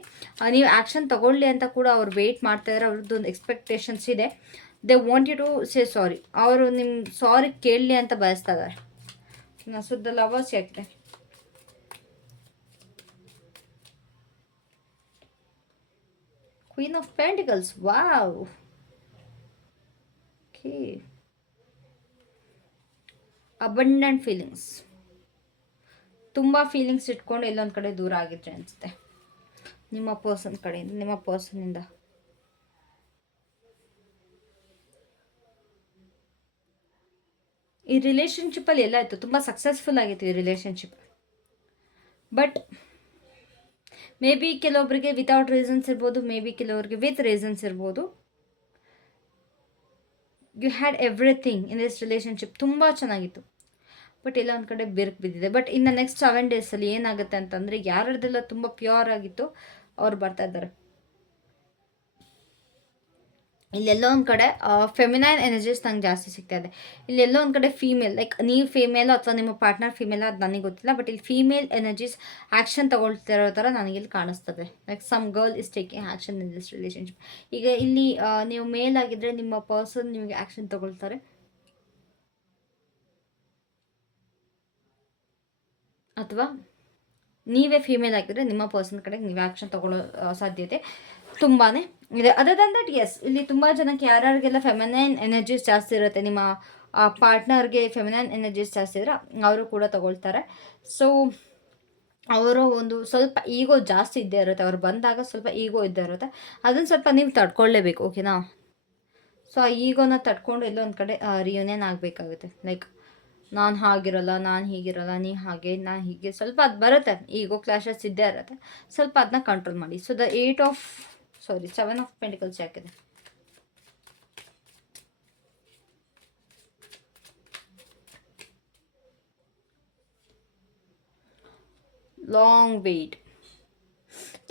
ನೀವು ಆ್ಯಕ್ಷನ್ ತಗೊಳ್ಳಿ ಅಂತ ಕೂಡ ಅವ್ರು ವೆಯ್ಟ್ ಅವ್ರದ್ದು ಒಂದು ಎಕ್ಸ್ಪೆಕ್ಟೇಷನ್ಸ್ ಇದೆ. They want you to say sorry ಅವರು ನಿಮ್ಮ ಸಾರಿ ಕೇಳಲಿ ಅಂತ ಬಯಸ್ತಾ ಇದ್ದಾರೆ. ಲವರ್ಸ್ ಯಾಕೆ queen of pentacles wow okay abundant feelings ತುಂಬ ಫೀಲಿಂಗ್ಸ್ ಇಟ್ಕೊಂಡು ಎಲ್ಲೊಂದು ಕಡೆ ದೂರ ಆಗಿದ್ರೆ ಅನಿಸುತ್ತೆ. ನಿಮ್ಮ ಪರ್ಸನ್ ಕಡೆಯಿಂದ, ನಿಮ್ಮ ಪರ್ಸನಿಂದ ಈ ರಿಲೇಷನ್ಶಿಪ್ಪಲ್ಲಿ ಎಲ್ಲ ಇತ್ತು. ತುಂಬ ಸಕ್ಸಸ್ಫುಲ್ ಆಗಿತ್ತು ಈ ರಿಲೇಷನ್ಶಿಪ್ ಬಟ್ ಮೇ ಬಿ ಕೆಲವೊಬ್ಬರಿಗೆ ವಿತೌಟ್ ರೀಸನ್ಸ್ ಇರ್ಬೋದು ಮೇ ಬಿ ಕೆಲವ್ರಿಗೆ ವಿತ್ ರೀಸನ್ಸ್ ಇರ್ಬೋದು. You had everything in this relationship ತುಂಬ ಚೆನ್ನಾಗಿತ್ತು. ಬಟ್ ಎಲ್ಲ ಒಂದು ಕಡೆ ಬಿರುಕು ಬಿದ್ದಿದೆ. ಬಟ್ ಇನ್ನು ನೆಕ್ಸ್ಟ್ ಸೆವೆನ್ ಡೇಸಲ್ಲಿ ಏನಾಗುತ್ತೆ ಅಂತಂದರೆ, ಯಾರದ್ದೆಲ್ಲ ತುಂಬ ಪ್ಯೂರ್ ಆಗಿತ್ತು, ಅವ್ರು ಬರ್ತಾ ಇದ್ದಾರೆ. ಇಲ್ಲೆಲ್ಲೋ ಒಂದು ಕಡೆ ಫೆಮಿನೈನ್ ಎನರ್ಜೀಸ್ ನಂಗೆ ಜಾಸ್ತಿ ಸಿಗ್ತಾ ಇದೆ. ಇಲ್ಲೆಲ್ಲೋ ಒಂದು ಕಡೆ ಫೀಮೇಲ್ ಲೈಕ್ ನೀವು ಫೀಮೇಲ್ ಅಥವಾ ನಿಮ್ಮ ಪಾರ್ಟ್ನರ್ ಫೀಮೇಲ್ ಅದು ನನಗೆ ಗೊತ್ತಿಲ್ಲ ಬಟ್ ಇಲ್ಲಿ ಫೀಮೇಲ್ ಎನರ್ಜೀಸ್ ಆ್ಯಕ್ಷನ್ ತಗೊಳ್ತಿರೋ ಥರ ಇಲ್ಲಿ ಕಾಣಿಸ್ತದೆ. Like some girl is taking action in this relationship ಈಗ ಇಲ್ಲಿ ನೀವು ಮೇಲ್ ಆಗಿದ್ದರೆ ನಿಮ್ಮ ಪರ್ಸನ್ ನಿಮಗೆ ಆ್ಯಕ್ಷನ್ ತಗೊಳ್ತಾರೆ. ಅಥವಾ ನೀವೇ ಫೀಮೇಲ್ ಆಗಿದ್ರೆ ನಿಮ್ಮ ಪರ್ಸನ್ ಕಡೆಗೆ ನೀವು ಆ್ಯಕ್ಷನ್ ತಗೊಳ್ಳೋ ಸಾಧ್ಯತೆ ತುಂಬಾ ಇದೆ. ಅದರ್ ದನ್ ದಟ್ ಎಸ್ ಇಲ್ಲಿ ತುಂಬ ಜನಕ್ಕೆ ಯಾರ್ಯಾರಿಗೆಲ್ಲ ಫೆಮಿನೈನ್ ಎನರ್ಜೀಸ್ ಜಾಸ್ತಿ ಇರುತ್ತೆ, ನಿಮ್ಮ ಪಾರ್ಟ್ನರ್ಗೆ ಫೆಮಿನೈನ್ ಎನರ್ಜೀಸ್ ಜಾಸ್ತಿ ಇದ್ರೆ ಅವರು ಕೂಡ ತಗೊಳ್ತಾರೆ. ಸೊ ಅವರು ಒಂದು ಸ್ವಲ್ಪ ಈಗೋ ಜಾಸ್ತಿ ಇದ್ದೇ ಇರುತ್ತೆ. ಅವ್ರು ಬಂದಾಗ ಸ್ವಲ್ಪ ಈಗೋ ಇದ್ದೇ ಇರುತ್ತೆ. ಅದನ್ನು ಸ್ವಲ್ಪ ನೀವು ತಡ್ಕೊಳ್ಳೇಬೇಕು ಓಕೆನಾ ಸೊ ಆ ಈಗೋನ ತಡ್ಕೊಂಡು ಎಲ್ಲೋ ಒಂದು ಕಡೆ ರಿಯೂನಿಯನ್ ಆಗಬೇಕಾಗುತ್ತೆ. ಲೈಕ್ ನಾನು ಹಾಗಿರಲ್ಲ, ನಾನು ಹೀಗಿರಲ್ಲ, ನೀ ಹಾಗೆ ನಾನು ಹೀಗೆ. ಸ್ವಲ್ಪ ಅದು ಬರುತ್ತೆ. ಈಗೋ ಕ್ಲಾಶಸ್ ಇದ್ದೇ ಇರುತ್ತೆ. ಸ್ವಲ್ಪ ಅದನ್ನ ಕಂಟ್ರೋಲ್ ಮಾಡಿ. So the eight of swords seven of pentacles ಯಾಕಿದೆ long wait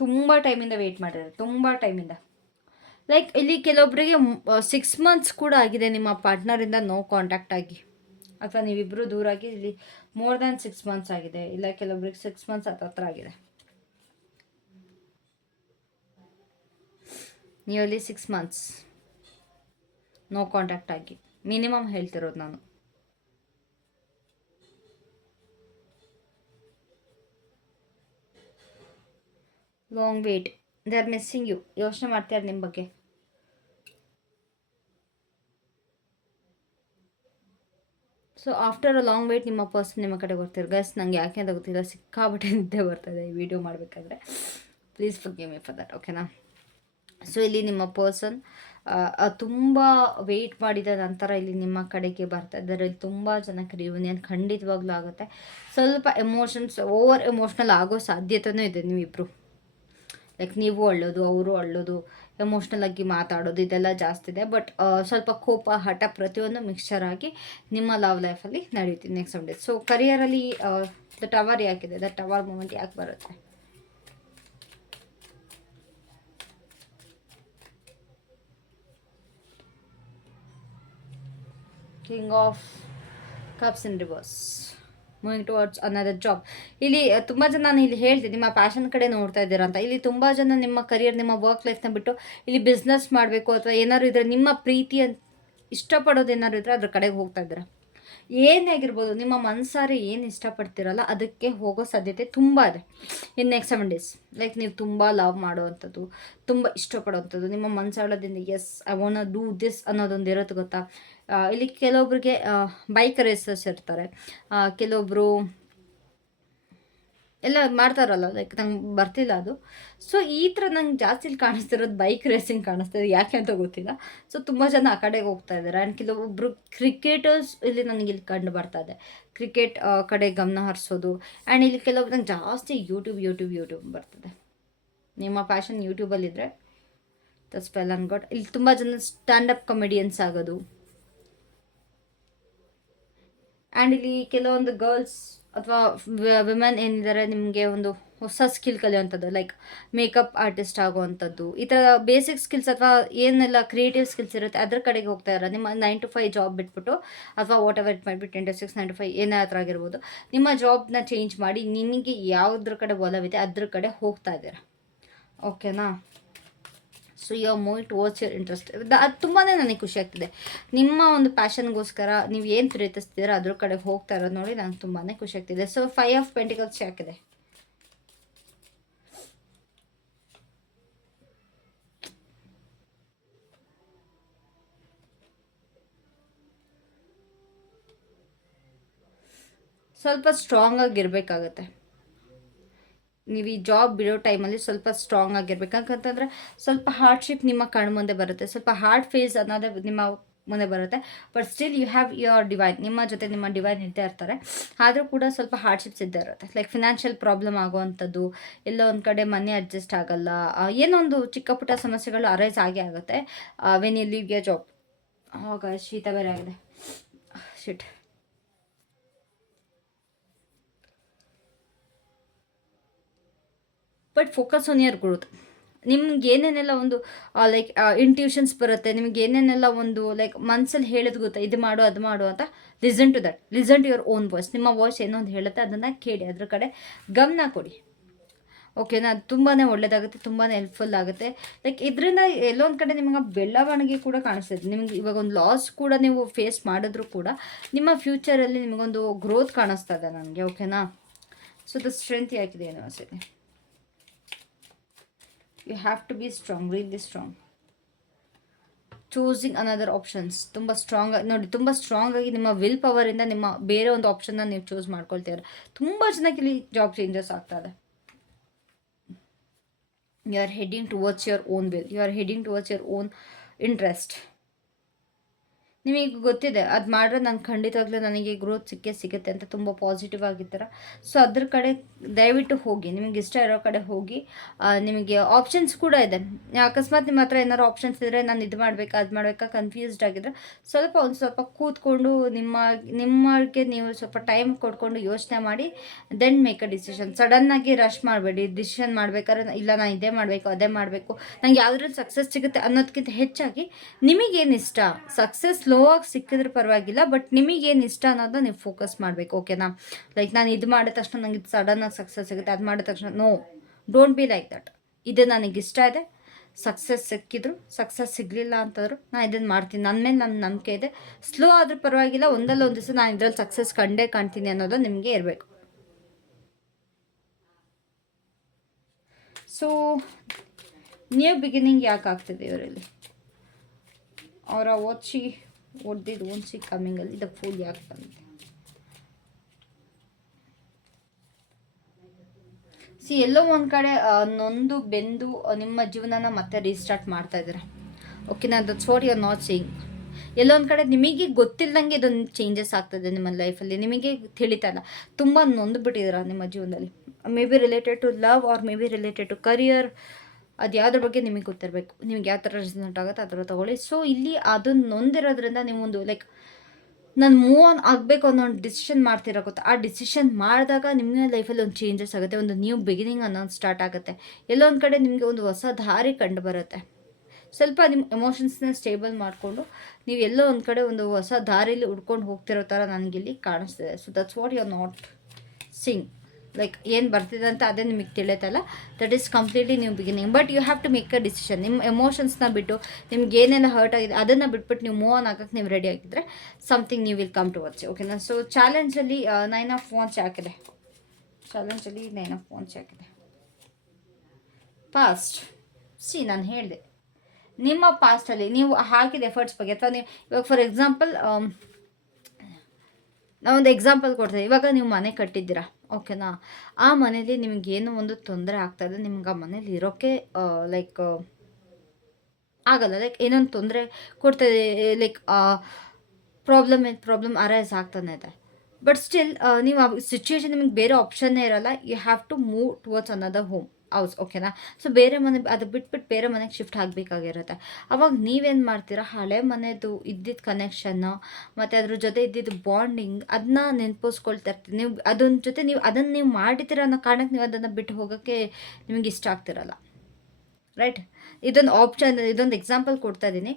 ತುಂಬ ಟೈಮಿಂದ ವೆಯ್ಟ್ ಮಾಡಿದ್ದಾರೆ, ತುಂಬ ಟೈಮಿಂದ. ಲೈಕ್ ಇಲ್ಲಿ ಕೆಲವೊಬ್ಬರಿಗೆ ಸಿಕ್ಸ್ ಮಂತ್ಸ್ ಕೂಡ ಆಗಿದೆ ನಿಮ್ಮ ಪಾರ್ಟ್ನರಿಂದ ನೋ ಕಾಂಟ್ಯಾಕ್ಟ್ ಆಗಿ. ಅಥವಾ ನೀವಿಬ್ಬರು ದೂರಾಗಿ ಇಲ್ಲಿ ಮೋರ್ ದ್ಯಾನ್ ಸಿಕ್ಸ್ ಮಂತ್ಸ್ ಆಗಿದೆ, ಇಲ್ಲ ಕೆಲವೊಬ್ರಿಗೆ ಸಿಕ್ಸ್ ಮಂತ್ಸ್ ಹತ್ರ ಆಗಿದೆ. Nearly six months no contact ಆಗಿ. ಮಿನಿಮಮ್ ಹೇಳ್ತಿರೋದು ನಾನು. Long wait they are missing you ಯೋಚನೆ ಮಾಡ್ತಾರೆ ನಿಮ್ಮ ಬಗ್ಗೆ. So after a long wait ನಿಮ್ಮ ಪರ್ಸನ್ ನಿಮ್ಮ ಕಡೆ ಬರ್ತಾರೆ ಗಸ್ ನಂಗೆ ಯಾಕೆ ಅಂತ ಗೊತ್ತಿಲ್ಲ. ಸಿಕ್ಕಾಬಿಟ್ಟೆ ನಿದ್ದೆ ಬರ್ತದೆ ಈ ವಿಡಿಯೋ ಮಾಡಬೇಕಾದ್ರೆ. Please forgive me for that ಓಕೆನಾ ಸೊ ಇಲ್ಲಿ ನಿಮ್ಮ ಪರ್ಸನ್ ತುಂಬ ವೆಯ್ಟ್ ಮಾಡಿದ ನಂತರ ಇಲ್ಲಿ ನಿಮ್ಮ ಕಡೆಗೆ ಬರ್ತಾ ಇದ್ದಾರೆ. ಇಲ್ಲಿ ತುಂಬ ಜನಕ್ಕೆ ರಿಯೂನಿಯನ್ ಖಂಡಿತವಾಗ್ಲೂ ಆಗುತ್ತೆ. ಸ್ವಲ್ಪ ಎಮೋಷನ್ಸ್ ಓವರ್ ಎಮೋಷ್ನಲ್ ಆಗೋ ಸಾಧ್ಯತೆಯೂ ಇದೆ ನೀವಿಬ್ಬರು ಲೈಕ್ ನೀವು ಅಳ್ಳೋದು, ಅವರು ಅಳ್ಳೋದು ಎಮೋಷ್ನಲ್ ಆಗಿ ಮಾತಾಡೋದು, ಇದೆಲ್ಲ ಜಾಸ್ತಿ ಇದೆ. ಬಟ್ ಸ್ವಲ್ಪ ಕೋಪ, ಹಠ ಪ್ರತಿಯೊಂದು ಮಿಕ್ಸ್ಚರ್ ಆಗಿ ನಿಮ್ಮ ಲವ್ ಲೈಫಲ್ಲಿ ನಡೆಯುತ್ತೆ ನೆಕ್ಸ್ಟ್ ಸಂಡೇ ಸೊ ಕರಿಯರಲ್ಲಿ ದ ಟವರ್ ಯಾಕಿದೆ? ದ ಟವರ್ ಮೂಮೆಂಟ್ ಯಾಕೆ ಬರುತ್ತೆ? King of cups in reverse moving towards another job ಇಲ್ಲಿ ತುಂಬ ಜನ ನಾನು ಇಲ್ಲಿ ಹೇಳ್ತೀನಿ ನಿಮ್ಮ ಪ್ಯಾಷನ್ ಕಡೆ ನೋಡ್ತಾ ಇದ್ದೀರಾ ಅಂತ. ಇಲ್ಲಿ ತುಂಬ ಜನ ನಿಮ್ಮ ಕರಿಯರ್ ನಿಮ್ಮ ವರ್ಕ್ ಲೈಫ್ನ ಬಿಟ್ಟು ಇಲ್ಲಿ ಬಿಸ್ನೆಸ್ ಮಾಡಬೇಕು ಅಥವಾ ಏನಾದ್ರು ಇದ್ರೆ, ನಿಮ್ಮ ಪ್ರೀತಿ ಅಂತ ಇಷ್ಟಪಡೋದು ಏನಾದ್ರು ಇದ್ರೆ ಅದ್ರ ಕಡೆಗೆ ಹೋಗ್ತಾ ಇದ್ದೀರಾ? ಏನೇ ಆಗಿರ್ಬೋದು, ನಿಮ್ಮ ಮನಸಾರೆ ಏನು ಇಷ್ಟಪಡ್ತಿರಲ್ಲ, ಅದಕ್ಕೆ ಹೋಗೋ ಸಾಧ್ಯತೆ ತುಂಬ ಇದೆ. In next seven days like ನೀವು ತುಂಬ ಲವ್ ಮಾಡುವಂಥದ್ದು, ತುಂಬ ಇಷ್ಟಪಡೋವಂಥದ್ದು, ನಿಮ್ಮ ಮನಸಾಳದಿಂದ yes I want do this ಅನ್ನೋದೊಂದು ಇರುತ್ತೆ, ಗೊತ್ತಾ? ಇಲ್ಲಿ ಕೆಲವೊಬ್ರಿಗೆ ಬೈಕ್ ರೇಸಸ್ ಇರ್ತಾರೆ. ಕೆಲವೊಬ್ಬರು ಕೆಲವೊಬ್ರು ಎಲ್ಲ ಮಾಡ್ತಾರಲ್ಲ ಲೈಕ್ ನಂಗೆ ಬರ್ತಿಲ್ಲ ಅದು. ಸೊ ಈ ಥರ ನಂಗೆ ಜಾಸ್ತಿ ಇಲ್ಲಿ ಕಾಣಿಸ್ತಿರೋದು ಬೈಕ್ ರೇಸಿಂಗ್ ಕಾಣಿಸ್ತಿದೆ ಯಾಕೆ ಅಂತ ಗೊತ್ತಿಲ್ಲ. ಸೊ ತುಂಬ ಜನ ಆ ಕಡೆಗೆ ಹೋಗ್ತಾ ಇದ್ದಾರೆ ಆ್ಯಂಡ್ ಕೆಲವೊಬ್ಬರು ಕ್ರಿಕೆಟರ್ಸ್ ಇಲ್ಲಿ ನನಗೆ ಇಲ್ಲಿ ಕಂಡು ಬರ್ತಾ ಇದೆ. ಕ್ರಿಕೆಟ್ ಕಡೆ ಗಮನ ಹರಿಸೋದು. ಆ್ಯಂಡ್ ಇಲ್ಲಿ ಕೆಲವೊಬ್ರು ನಂಗೆ ಜಾಸ್ತಿ ಯೂಟ್ಯೂಬ್ ಯೂಟ್ಯೂಬ್ ಯೂಟ್ಯೂಬ್ ಬರ್ತದೆ. ನಿಮ್ಮ ಪ್ಯಾಷನ್ ಯೂಟ್ಯೂಬಲ್ಲಿದ್ದರೆ ದಟ್ಸ್ ಪೆಲ್ ಅನ್ ಗಾಟ್ ಇಲ್ಲಿ ತುಂಬ ಜನ ಸ್ಟ್ಯಾಂಡಪ್ ಕಾಮಿಡಿಯನ್ಸ್ ಆಗೋದು. ಆ್ಯಂಡ್ ಇಲ್ಲಿ ಕೆಲವೊಂದು ಗರ್ಲ್ಸ್ ಅಥವಾ ವಿಮೆನ್ ಏನಿದ್ದಾರೆ ನಿಮಗೆ ಒಂದು ಹೊಸ ಸ್ಕಿಲ್ ಕಲಿಯುವಂಥದ್ದು ಲೈಕ್ ಮೇಕಪ್ ಆರ್ಟಿಸ್ಟ್ ಆಗುವಂಥದ್ದು. ಈ ಥರ ಬೇಸಿಕ್ ಸ್ಕಿಲ್ಸ್ ಅಥವಾ ಏನೆಲ್ಲ ಕ್ರಿಯೇಟಿವ್ ಸ್ಕಿಲ್ಸ್ ಇರುತ್ತೆ, ಅದ್ರ ಕಡೆಗೆ ಹೋಗ್ತಾ ಇರೋ ನಿಮ್ಮ ನೈನ್ ಟು ಫೈವ್ ಜಾಬ್ ಬಿಟ್ಬಿಟ್ಟು, ಅಥವಾ whatever it be ten to six nine to five ಏನೇ ಹತ್ರ ಆಗಿರ್ಬೋದು, ನಿಮ್ಮ ಜಾಬ್ನ ಚೇಂಜ್ ಮಾಡಿ, ನಿಮಗೆ ಯಾವುದ್ರ ಕಡೆ ಒಲವಿದೆ, ಅದ್ರ ಕಡೆ ಹೋಗ್ತಾ ಇದ್ದೀರಾ. ಓಕೆನಾ so you are moving towards your interest ಅದು ತುಂಬಾ ನನಗೆ ಖುಷಿ ಆಗ್ತಿದೆ. ನಿಮ್ಮ ಒಂದು ಪ್ಯಾಷನ್ಗೋಸ್ಕರ ನೀವು ಏನು ಪ್ರೀತಿಸ್ತೀರ ಅದ್ರ ಕಡೆ ಹೋಗ್ತಾ ಇರೋದು ನೋಡಿ ನನಗೆ ತುಂಬಾ ಖುಷಿ ಆಗ್ತಿದೆ. ಸೊ ಫೈವ್ ಆಫ್ ಪೆಂಟಿಕಲ್ಸ್ ಯಾಕಿದೆ ಸ್ವಲ್ಪ ಸ್ಟ್ರಾಂಗ್ ಆಗಿರಬೇಕಾಗತ್ತೆ. ನೀವು ಈ ಜಾಬ್ ಬಿಡೋ ಟೈಮಲ್ಲಿ ಸ್ವಲ್ಪ ಸ್ಟ್ರಾಂಗ್ ಆಗಿರ್ಬೇಕು. ಯಾಕಂತಂದರೆ ಸ್ವಲ್ಪ ಹಾರ್ಡ್ಶಿಪ್ ನಿಮ್ಮ ಕಣ್ ಮುಂದೆ ಬರುತ್ತೆ. ಸ್ವಲ್ಪ ಹಾರ್ಡ್ ಫೇಸ್ ಅನ್ನೋದೇ ನಿಮ್ಮ ಮುಂದೆ ಬರುತ್ತೆ. But still you have your divine ನಿಮ್ಮ ಜೊತೆ ನಿಮ್ಮ ಡಿವೈನ್ ಇದ್ದೇ ಇರ್ತಾರೆ. ಆದರೂ ಕೂಡ ಸ್ವಲ್ಪ ಹಾರ್ಡ್ಶಿಪ್ಸ್ ಇದ್ದೇ ಇರುತ್ತೆ. ಲೈಕ್ ಫಿನಾನ್ಷಿಯಲ್ ಪ್ರಾಬ್ಲಮ್ ಆಗುವಂಥದ್ದು, ಎಲ್ಲೋ ಒಂದು ಕಡೆ ಮನೆ ಅಡ್ಜಸ್ಟ್ ಆಗಲ್ಲ ಏನೊಂದು ಚಿಕ್ಕ ಪುಟ್ಟ ಸಮಸ್ಯೆಗಳು ಅರೈಸ್ ಆಗೇ ಆಗುತ್ತೆ when you leave your job ಆಗ ಶೀತ ಬೇರೆ ಆಗಿದೆ. Shit but focus on your growth. ನಿಮ್ಗೆ ಏನೇನೆಲ್ಲ ಒಂದು ಲೈಕ್ ಇಂಟ್ಯೂಷನ್ಸ್ ಬರುತ್ತೆ, ನಿಮ್ಗೆ ಏನೇನೆಲ್ಲ ಒಂದು ಲೈಕ್ ಮನ್ಸಲ್ಲಿ ಹೇಳೋದು ಗೊತ್ತಾ, ಇದು ಮಾಡು, ಅದು ಮಾಡು ಅಂತ? Listen to that listen to your own voice ನಿಮ್ಮ ವಾಯ್ಸ್ ಏನೋ ಒಂದು ಹೇಳುತ್ತೆ, ಅದನ್ನು ಕೇಳಿ, ಅದ್ರ ಕಡೆ ಗಮನ ಕೊಡಿ. ಓಕೆನಾ ಅದು ತುಂಬಾ ಒಳ್ಳೇದಾಗುತ್ತೆ ತುಂಬಾ ಹೆಲ್ಪ್ಫುಲ್ ಆಗುತ್ತೆ. ಲೈಕ್ ಇದರಿಂದ ಎಲ್ಲೊಂದು ಕಡೆ ನಿಮಗೆ ಬೆಳವಣಿಗೆ ಕೂಡ ಕಾಣಿಸ್ತದೆ ನಿಮ್ಗೆ ಇವಾಗ ಒಂದು ಲಾಸ್ ಕೂಡ ನೀವು ಫೇಸ್ ಮಾಡಿದ್ರು ಕೂಡ ನಿಮ್ಮ ಫ್ಯೂಚರಲ್ಲಿ ನಿಮಗೊಂದು ಗ್ರೋತ್ ಕಾಣಿಸ್ತಾ ಇದೆ ನನಗೆ ಓಕೆನಾ so the strength ಯಾಕಿದೆ university you have to be strong really strong choosing another options ತುಂಬ ಸ್ಟ್ರಾಂಗ್ ನೋಡಿ, ತುಂಬ ಸ್ಟ್ರಾಂಗ್ ಆಗಿ ನಿಮ್ಮ ವಿಲ್ ಪವರಿಂದ ನಿಮ್ಮ ಬೇರೆ ಒಂದು ಆಪ್ಷನ್ನ ನೀವು ಚೂಸ್ ಮಾಡ್ಕೊಳ್ತೀರ ತುಂಬ ಜನಕ್ಕೆ ಇಲ್ಲಿ ಜಾಬ್ ಚೇಂಜಸ್ ಆಗ್ತಾ ಇದೆ. You are heading towards your own will you are heading towards your own interest ನಿಮಗೆ ಗೊತ್ತಿದೆ, ಅದು ಮಾಡಿದ್ರೆ ನಾನು ಖಂಡಿತವಾಗ್ಲೂ ನನಗೆ ಗ್ರೋತ್ ಸಿಕ್ಕೇ ಸಿಗುತ್ತೆ ಅಂತ ತುಂಬ ಪಾಸಿಟಿವ್ ಆಗಿದ್ದಾರ ಸೊ ಅದ್ರ ಕಡೆ ದಯವಿಟ್ಟು ಹೋಗಿ, ನಿಮಗೆ ಇಷ್ಟ ಇರೋ ಕಡೆ ಹೋಗಿ ನಿಮಗೆ ಆಪ್ಷನ್ಸ್ ಕೂಡ ಇದೆ. ಅಕಸ್ಮಾತ್ ನಿಮ್ಮ ಹತ್ರ ಏನಾದ್ರು ಆಪ್ಷನ್ಸ್ ಇದ್ದರೆ ನಾನು ಇದು ಮಾಡಬೇಕಾ, ಅದು ಮಾಡಬೇಕಾ ಕನ್ಫ್ಯೂಸ್ಡ್ ಆಗಿದ್ರೆ ಸ್ವಲ್ಪ ಒಂದು ಸ್ವಲ್ಪ ಕೂತ್ಕೊಂಡು ನಿಮ್ಮ ನಿಮ್ಮಗೆ ನೀವು ಸ್ವಲ್ಪ ಟೈಮ್ ಕೊಟ್ಕೊಂಡು ಯೋಚನೆ ಮಾಡಿ ದೆನ್ ಮೇಕ್ ಅ ಡಿಸಿಷನ್ ಸಡನ್ನಾಗಿ ರಶ್ ಮಾಡಬೇಡಿ. ಡಿಸಿಷನ್ ಮಾಡ್ಬೇಕಾದ್ರೆ ಇಲ್ಲ ನಾನು ಇದೇ ಮಾಡಬೇಕು, ಅದೇ ಮಾಡಬೇಕು. ನಂಗೆ ಯಾವುದ್ರಲ್ಲಿ ಸಕ್ಸಸ್ ಸಿಗುತ್ತೆ ಅನ್ನೋದಕ್ಕಿಂತ ಹೆಚ್ಚಾಗಿ ನಿಮಗೇನು ಇಷ್ಟ? ಸಕ್ಸಸ್ ಸ್ಲೋ ಆಗಿ ಸಿಕ್ಕಿದ್ರೆ ಪರವಾಗಿಲ್ಲ ಬಟ್ ನಿಮಗೇನು ಇಷ್ಟ ಅನ್ನೋದನ್ನ ನೀವು ಫೋಕಸ್ ಮಾಡಬೇಕು ಓಕೆನಾ ಲೈಕ್ ನಾನು ಇದು ಮಾಡಿದ ತಕ್ಷಣ ನನಗೆ ಸಡನ್ನಾಗಿ ಸಕ್ಸಸ್ ಸಿಗುತ್ತೆ, ಅದು ಮಾಡಿದ ತಕ್ಷಣ no don't be like that ಇದು ನನಗೆ ಇಷ್ಟ ಇದೆ. ಸಕ್ಸಸ್ ಸಿಕ್ಕಿದ್ರು ಸಕ್ಸಸ್ ಸಿಗಲಿಲ್ಲ ಅಂತಂದ್ರು ನಾನು ಇದನ್ನು ಮಾಡ್ತೀನಿ. ನನ್ನ ಮೇಲೆ ನನ್ನ ನಂಬಿಕೆ ಇದೆ. ಸ್ಲೋ ಆದರೂ ಪರವಾಗಿಲ್ಲ, ಒಂದಲ್ಲ ಒಂದು ದಿವಸ ನಾನು ಇದರಲ್ಲಿ ಸಕ್ಸಸ್ ಕಂಡೇ ಕಾಣ್ತೀನಿ ಅನ್ನೋದು ನಿಮಗೆ ಇರಬೇಕು. ಸೊ ನ್ಯೂ ಬಿಗಿನಿಂಗ್ ಯಾಕೆ ಆಗ್ತಿದೆ ಇವರಲ್ಲಿ ಅವರ ಓದ್ಸಿ ಓದ್ದಿದ್ದು ಓನ್ಸಿ ಕಮ್ಮಿಂಗಲ್ಲಿ ಇದು ಫುಲ್ ಯಾಕೆ ಬಂದಿದೆ ಸಿ ಎಲ್ಲೋ ಒಂದು ಕಡೆ ನೊಂದು, ಬೆಂದು ನಿಮ್ಮ ಜೀವನನ ಮತ್ತೆ ರೀಸ್ಟಾರ್ಟ್ ಮಾಡ್ತಾ ಇದ್ದಾರೆ? ನಾನು that's what you are not saying ಎಲ್ಲೋ ಒಂದು ಕಡೆ ನಿಮಗೆ ಗೊತ್ತಿಲ್ಲದಂಗೆ ಇದೊಂದು ಚೇಂಜಸ್ ಆಗ್ತದೆ ನಿಮ್ಮ ಲೈಫಲ್ಲಿ ನಿಮಗೆ ತಿಳಿತಾ ಇಲ್ಲ. ತುಂಬ ನೊಂದು ಬಿಟ್ಟಿದ್ದೀರಾ ನಿಮ್ಮ ಜೀವನದಲ್ಲಿ? Maybe related to love or maybe related to career ಅದು ಯಾವುದ್ರ ಬಗ್ಗೆ ನಿಮಗೆ ಗೊತ್ತಿರಬೇಕು. ನಿಮ್ಗೆ ಯಾವ ಥರ ರಿಸಲ್ಟ್ ಆಗುತ್ತೆ ಆ ಥರ ತಗೊಳ್ಳಿ. ಸೊ ಇಲ್ಲಿ ಅದನ್ನು ನೊಂದಿರೋದ್ರಿಂದ ನೀವೊಂದು ಲೈಕ್ ನಾನು ಮೂವ್ ಆನ್ ಆಗಬೇಕು ಅನ್ನೋ ಒಂದು ಡಿಸಿಷನ್ ಮಾಡ್ತಿರೋ ಗೊತ್ತಾ? ಆ ಡಿಸಿಷನ್ ಮಾಡಿದಾಗ ನಿಮ್ಮ ಲೈಫಲ್ಲಿ ಒಂದು ಚೇಂಜಸ್ ಆಗುತ್ತೆ. ಒಂದು ನ್ಯೂ ಬಿಗಿನಿಂಗ್ ಅನ್ನೋದು ಸ್ಟಾರ್ಟ್ ಆಗುತ್ತೆ. ಎಲ್ಲೋ ಒಂದು ಕಡೆ ನಿಮಗೆ ಒಂದು ಹೊಸ ದಾರಿ ಕಂಡು ಬರುತ್ತೆ. ಸ್ವಲ್ಪ ನಿಮ್ಮ ಎಮೋಷನ್ಸ್ನ ಸ್ಟೇಬಲ್ ಮಾಡಿಕೊಂಡು, ನೀವು ಎಲ್ಲೋ ಒಂದು ಕಡೆ ಒಂದು ಹೊಸ ದಾರಿಲಿ ಉಡ್ಕೊಂಡು ಹೋಗ್ತಿರೋ ಥರ ನನಗಿಲ್ಲಿ ಕಾಣಿಸ್ತಿದೆ. So that's what you are not seeing like ಏನು ಬರ್ತಿದೆ ಅಂತ ಅದೇ ನಿಮಗೆ ತಿಳಿಯುತ್ತಲ್ಲ? ದಟ್ ಈಸ್ ಕಂಪ್ಲೀಟ್ಲಿ ನೀವು beginning but you have to make a decision ನಿಮ್ಮ ಎಮೋಷನ್ಸ್ನ ಬಿಟ್ಟು, ನಿಮ್ಗೆ ಏನೇನು ಹರ್ಟ್ ಆಗಿದೆ ಅದನ್ನು ಬಿಟ್ಬಿಟ್ಟು ನೀವು ಮೂವ್ ಆನ್ ಆಗೋಕ್ಕೆ ನೀವು ರೆಡಿ ಆಗಿದ್ದರೆ ಸಮಥಿಂಗ್ ನೀವು ವಿಲ್ ಕಮ್ ಟು ವರ್ಡ್ಸ್ ಓಕೆನಾ ಸೊ ಚಾಲೆಂಜಲ್ಲಿ ನೈನ್ ಆಫ್ ಫೋನ್ಸ್ ಹಾಕಿದೆ. ಚಾಲೆಂಜಲ್ಲಿ ನೈನ್ ಆಫ್ ಫೋನ್ಸ್ ಹಾಕಿದೆ. ಪಾಸ್ಟ್ ಸಿ ನಾನು ಹೇಳಿದೆ. ನಿಮ್ಮ ಪಾಸ್ಟಲ್ಲಿ ನೀವು ಹಾಕಿದ ಎಫರ್ಟ್ಸ್ ಬಗ್ಗೆ ಅಥವಾ ನೀವು, ಇವಾಗ ಫಾರ್ ಎಕ್ಸಾಂಪಲ್ ನಾವೊಂದು ಎಕ್ಸಾಂಪಲ್ ಕೊಡ್ತೀವಿ. ಇವಾಗ ನೀವು ಮನೆ ಕಟ್ಟಿದ್ದೀರಾ. ಓಕೆನಾ? ಆ ಮನೇಲಿ ನಿಮ್ಗೆ ಏನೋ ಒಂದು ತೊಂದರೆ ಆಗ್ತಾಯಿದೆ ನಿಮ್ಗೆ ಆ ಮನೇಲಿ ಇರೋಕ್ಕೆ ಲೈಕ್ ಆಗಲ್ಲ. ಲೈಕ್ ಏನೊಂದು ತೊಂದರೆ ಕೊಡ್ತಾಯಿದೆ ಲೈಕ್ ಪ್ರಾಬ್ಲಮ್ ಪ್ರಾಬ್ಲಮ್ ಅರೈಸ್ ಆಗ್ತಾನೆ ಇದೆ. ಬಟ್ ಸ್ಟಿಲ್ ನೀವು ಆ ಸಿಚುವೇಶನ್ ನಿಮಗೆ ಬೇರೆ ಆಪ್ಷನ್ನೇ ಇರಲ್ಲ. You have to move towards another home. House ಓಕೆನಾ ಸೊ ಬೇರೆ ಮನೆ, ಅದು ಬಿಟ್ಬಿಟ್ಟು ಬೇರೆ ಮನೆಗೆ ಶಿಫ್ಟ್ ಆಗಬೇಕಾಗಿರುತ್ತೆ. ಅವಾಗ ನೀವೇನು ಮಾಡ್ತೀರಾ? ಹಳೆ ಮನೆದು ಇದ್ದಿದ್ದ ಕನೆಕ್ಷನ್ನು ಮತ್ತು ಅದ್ರ ಜೊತೆ ಇದ್ದಿದ್ದು ಬಾಂಡಿಂಗ್ ಅದನ್ನ ನೆನ್ಪಿಸ್ಕೊಳ್ತಾ ಇರ್ತೀರಿ ನೀವು ಅದನ್ನ ಜೊತೆ ನೀವು ಅದನ್ನು ನೀವು ಮಾಡಿದ್ದೀರ ಅನ್ನೋ ಕಾರಣಕ್ಕೆ ನೀವು ಅದನ್ನು ಬಿಟ್ಟು ಹೋಗೋಕ್ಕೆ ನಿಮಗೆ ಇಷ್ಟ ಆಗ್ತಿರಲ್ಲ. ರೈಟ್ ಇದೊಂದು ಆಪ್ಷನ್ ಇದೊಂದು ಎಕ್ಸಾಂಪಲ್ ಕೊಡ್ತಾ ಇದ್ದೀನಿ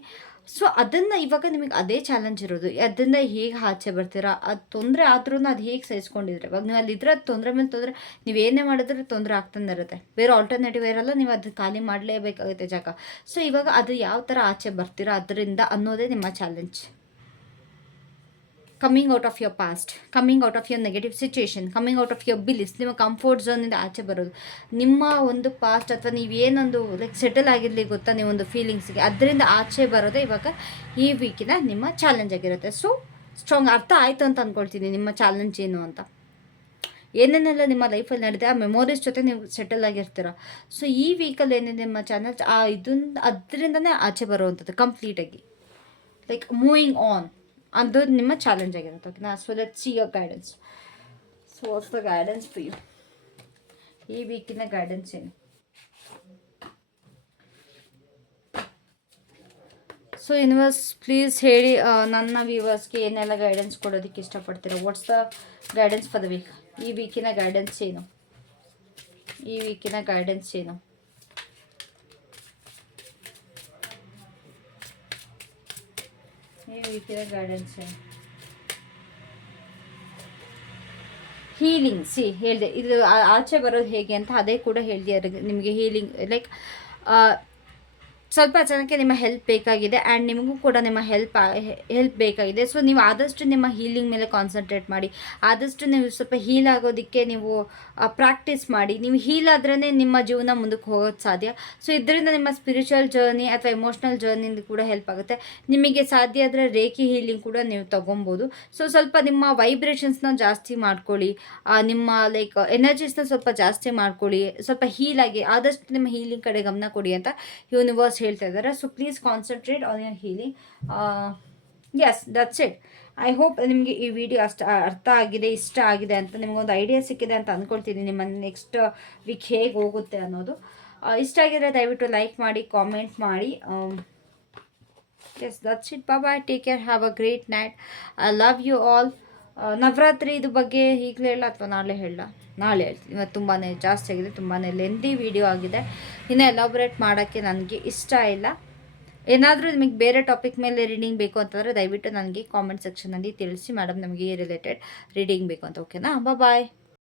ಸೊ ಅದನ್ನು ಇವಾಗ ನಿಮಗೆ ಅದೇ ಚಾಲೆಂಜ್ ಇರೋದು. ಅದನ್ನ ಹೇಗೆ ಆಚೆ ಬರ್ತೀರಾ? ಅದು ತೊಂದರೆ ಆದ್ರೂ ಅದು ಹೇಗೆ ಸಹಿಸ್ಕೊಂಡಿದ್ರೆ ಇವಾಗ ನೀವು ಅಲ್ಲಿದ್ರೆ ಅದು ತೊಂದರೆ ಮೇಲೆ ತೊಂದರೆ, ನೀವು ಏನೇ ಮಾಡಿದ್ರೆ ತೊಂದರೆ ಆಗ್ತಾನೆ ಇರುತ್ತೆ. ಬೇರೆ ಆಲ್ಟರ್ನೇಟಿವ್ ಇರಲ್ಲ, ನೀವು ಅದು ಖಾಲಿ ಮಾಡಲೇಬೇಕಾಗುತ್ತೆ ಜಾಗ. ಸೊ ಇವಾಗ ಅದು ಯಾವ ಥರ ಆಚೆ ಬರ್ತೀರಾ ಅದರಿಂದ ಅನ್ನೋದೇ ನಿಮ್ಮ challenge coming out of your past coming out of your negative situation coming out of your beliefs ನಿಮ್ಮ ಕಂಫರ್ಟ್ ಝೋನಿಂದ ಆಚೆ ಬರೋದು. ನಿಮ್ಮ ಒಂದು ಪಾಸ್ಟ್ ಅಥವಾ ನೀವೇನೊಂದು ಲೈಕ್ ಸೆಟಲ್ ಆಗಿರಲಿ ಗೊತ್ತಾ ನೀವೊಂದು ಫೀಲಿಂಗ್ಸ್ಗೆ ಅದರಿಂದ ಆಚೆ ಬರೋದೇ ಇವಾಗ ಈ ವೀಕಿನ ನಿಮ್ಮ ಚಾಲೆಂಜ್ ಆಗಿರುತ್ತೆ. ಸೊ ಸ್ಟ್ರಾಂಗ್ ಅರ್ಥ ಆಯಿತು ಅಂತ ಅಂದ್ಕೊಳ್ತೀನಿ ನಿಮ್ಮ ಚಾಲೆಂಜ್ ಏನು ಅಂತ. ಏನೇನೆಲ್ಲ ನಿಮ್ಮ ಲೈಫಲ್ಲಿ ನಡೆದಿದೆ, ಆ ಮೆಮೊರೀಸ್ ಜೊತೆ ನೀವು ಸೆಟಲ್ ಆಗಿರ್ತೀರ. ಸೊ ಈ ವೀಕಲ್ಲಿ ಏನಿದೆ ನಿಮ್ಮ ಚಾನೆಲ್ ಆ ಇದನ್ನ ಅದರಿಂದನೇ ಆಚೆ ಬರುವಂಥದ್ದು ಕಂಪ್ಲೀಟಾಗಿ ಲೈಕ್ ಮೂವಿಂಗ್ ಆನ್ ಅದು ನಿಮ್ಮ ಚಾಲೆಂಜ್ ಆಗಿರುತ್ತೆ ಓಕೆನಾ so let see your guidance so what's the guidance for you ಈ ವೀಕಿನ ಗೈಡೆನ್ಸ್ ಏನು? ಸೊ ಯೂನಿವರ್ಸ್ ಪ್ಲೀಸ್ ಹೇಳಿ ನನ್ನ ವ್ಯೂವರ್ಸ್ಗೆ ಏನೆಲ್ಲ ಗೈಡೆನ್ಸ್ ಕೊಡೋದಕ್ಕೆ ಇಷ್ಟಪಡ್ತೀರಾ? What's the guidance for the week ಈ ವೀಕಿನ ಗೈಡೆನ್ಸ್ ಏನು? ಈ ವೀಕಿನ ಗೈಡೆನ್ಸ್ ಏನು? ಏನು? ಹೀಲಿಂಗ್ ಸಿ ಹೇಳಿದೆ. ಇದು ಆಚೆ ಬರೋದು ಹೇಗೆ ಅಂತ ಅದೇ ಕೂಡ ಹೇಳಿದೆ ನಿಮಗೆ ಹೀಲಿಂಗ್ ಲೈಕ್ ಸ್ವಲ್ಪ ಜನಕ್ಕೆ ನಿಮ್ಮ ಹೆಲ್ಪ್ ಬೇಕಾಗಿದೆ ಆ್ಯಂಡ್ ನಿಮಗೂ ಕೂಡ ನಿಮ್ಮ ಹೆಲ್ಪ್ ಹೆಲ್ಪ್ ಬೇಕಾಗಿದೆ. ಸೊ ನೀವು ಆದಷ್ಟು ನಿಮ್ಮ ಹೀಲಿಂಗ್ ಮೇಲೆ ಕಾನ್ಸಂಟ್ರೇಟ್ ಮಾಡಿ. ಆದಷ್ಟು ನೀವು ಸ್ವಲ್ಪ ಹೀಲ್ ಆಗೋದಕ್ಕೆ ನೀವು ಪ್ರಾಕ್ಟೀಸ್ ಮಾಡಿ. ನೀವು ಹೀಲ್ ಆದ್ರೇ ನಿಮ್ಮ ಜೀವನ ಮುಂದಕ್ಕೆ ಹೋಗೋದು ಸಾಧ್ಯ. ಸೊ ಇದರಿಂದ ನಿಮ್ಮ ಸ್ಪಿರಿಚುವಲ್ ಜರ್ನಿ ಅಥವಾ ಎಮೋಷ್ನಲ್ ಜರ್ನಿಂದ ಕೂಡ ಹೆಲ್ಪ್ ಆಗುತ್ತೆ. ನಿಮಗೆ ಸಾಧ್ಯ ಆದರೆ ರೇಖಿ ಹೀಲಿಂಗ್ ಕೂಡ ನೀವು ತೊಗೊಬೋದು. ಸೊ ಸ್ವಲ್ಪ ನಿಮ್ಮ ವೈಬ್ರೇಷನ್ಸ್ನ ಜಾಸ್ತಿ ಮಾಡ್ಕೊಳ್ಳಿ. ನಿಮ್ಮ ಲೈಕ್ ಎನರ್ಜೀಸ್ನ ಸ್ವಲ್ಪ ಜಾಸ್ತಿ ಮಾಡ್ಕೊಳ್ಳಿ. ಸ್ವಲ್ಪ ಹೀಲ್ ಆಗಿ, ಆದಷ್ಟು ನಿಮ್ಮ ಹೀಲಿಂಗ್ ಕಡೆ ಗಮನ ಕೊಡಿ ಅಂತ ಯೂನಿವರ್ಸ್ ಹೇಳ್ತಾ ಇದ್ದಾರೆ. So please concentrate on your healing yes that's it I hope ನಿಮಗೆ ಈ ವಿಡಿಯೋ ಅಷ್ಟು, ಅರ್ಥ ಆಗಿದೆ, ಇಷ್ಟ ಆಗಿದೆ ಅಂತ ನಿಮಗೊಂದು ಐಡಿಯಾ ಸಿಕ್ಕಿದೆ ಅಂತ ಅಂದ್ಕೊಳ್ತೀನಿ ನಿಮ್ಮ ನೆಕ್ಸ್ಟ್ ವೀಕ್ ಹೇಗೆ ಹೋಗುತ್ತೆ ಅನ್ನೋದು. ಇಷ್ಟ ಆಗಿದ್ರೆ ದಯವಿಟ್ಟು ಲೈಕ್ ಮಾಡಿ ಕಾಮೆಂಟ್ ಮಾಡಿ. Yes that's it bye take care have a great night I love you all Navratri ಇದು ಬಗ್ಗೆ ಈಗಲೇ ಹೇಳ ಅಥವಾ ನಾಳೆ ಹೇಳ ನಾಳೆ ಹೇಳ್ತೀನಿ ಇವತ್ತು ತುಂಬಾ ಜಾಸ್ತಿ ಆಗಿದೆ ತುಂಬಾ ಲೆಂದಿ ವಿಡಿಯೋ ಆಗಿದೆ. ಇನ್ನು ಎಲಾಬ್ರೇಟ್ ಮಾಡೋಕ್ಕೆ ನನಗೆ ಇಷ್ಟ ಇಲ್ಲ. ಏನಾದರೂ ನಿಮಗೆ ಬೇರೆ ಟಾಪಿಕ್ ಮೇಲೆ ರೀಡಿಂಗ್ ಬೇಕು ಅಂತಂದರೆ ದಯವಿಟ್ಟು ನನಗೆ ಕಾಮೆಂಟ್ ಸೆಕ್ಷನಲ್ಲಿ ತಿಳಿಸಿ. ಮೇಡಮ್ ನಮಗೆ ರಿಲೇಟೆಡ್ ರೀಡಿಂಗ್ ಬೇಕು ಅಂತ ಓಕೆನಾ ಬಾಯ್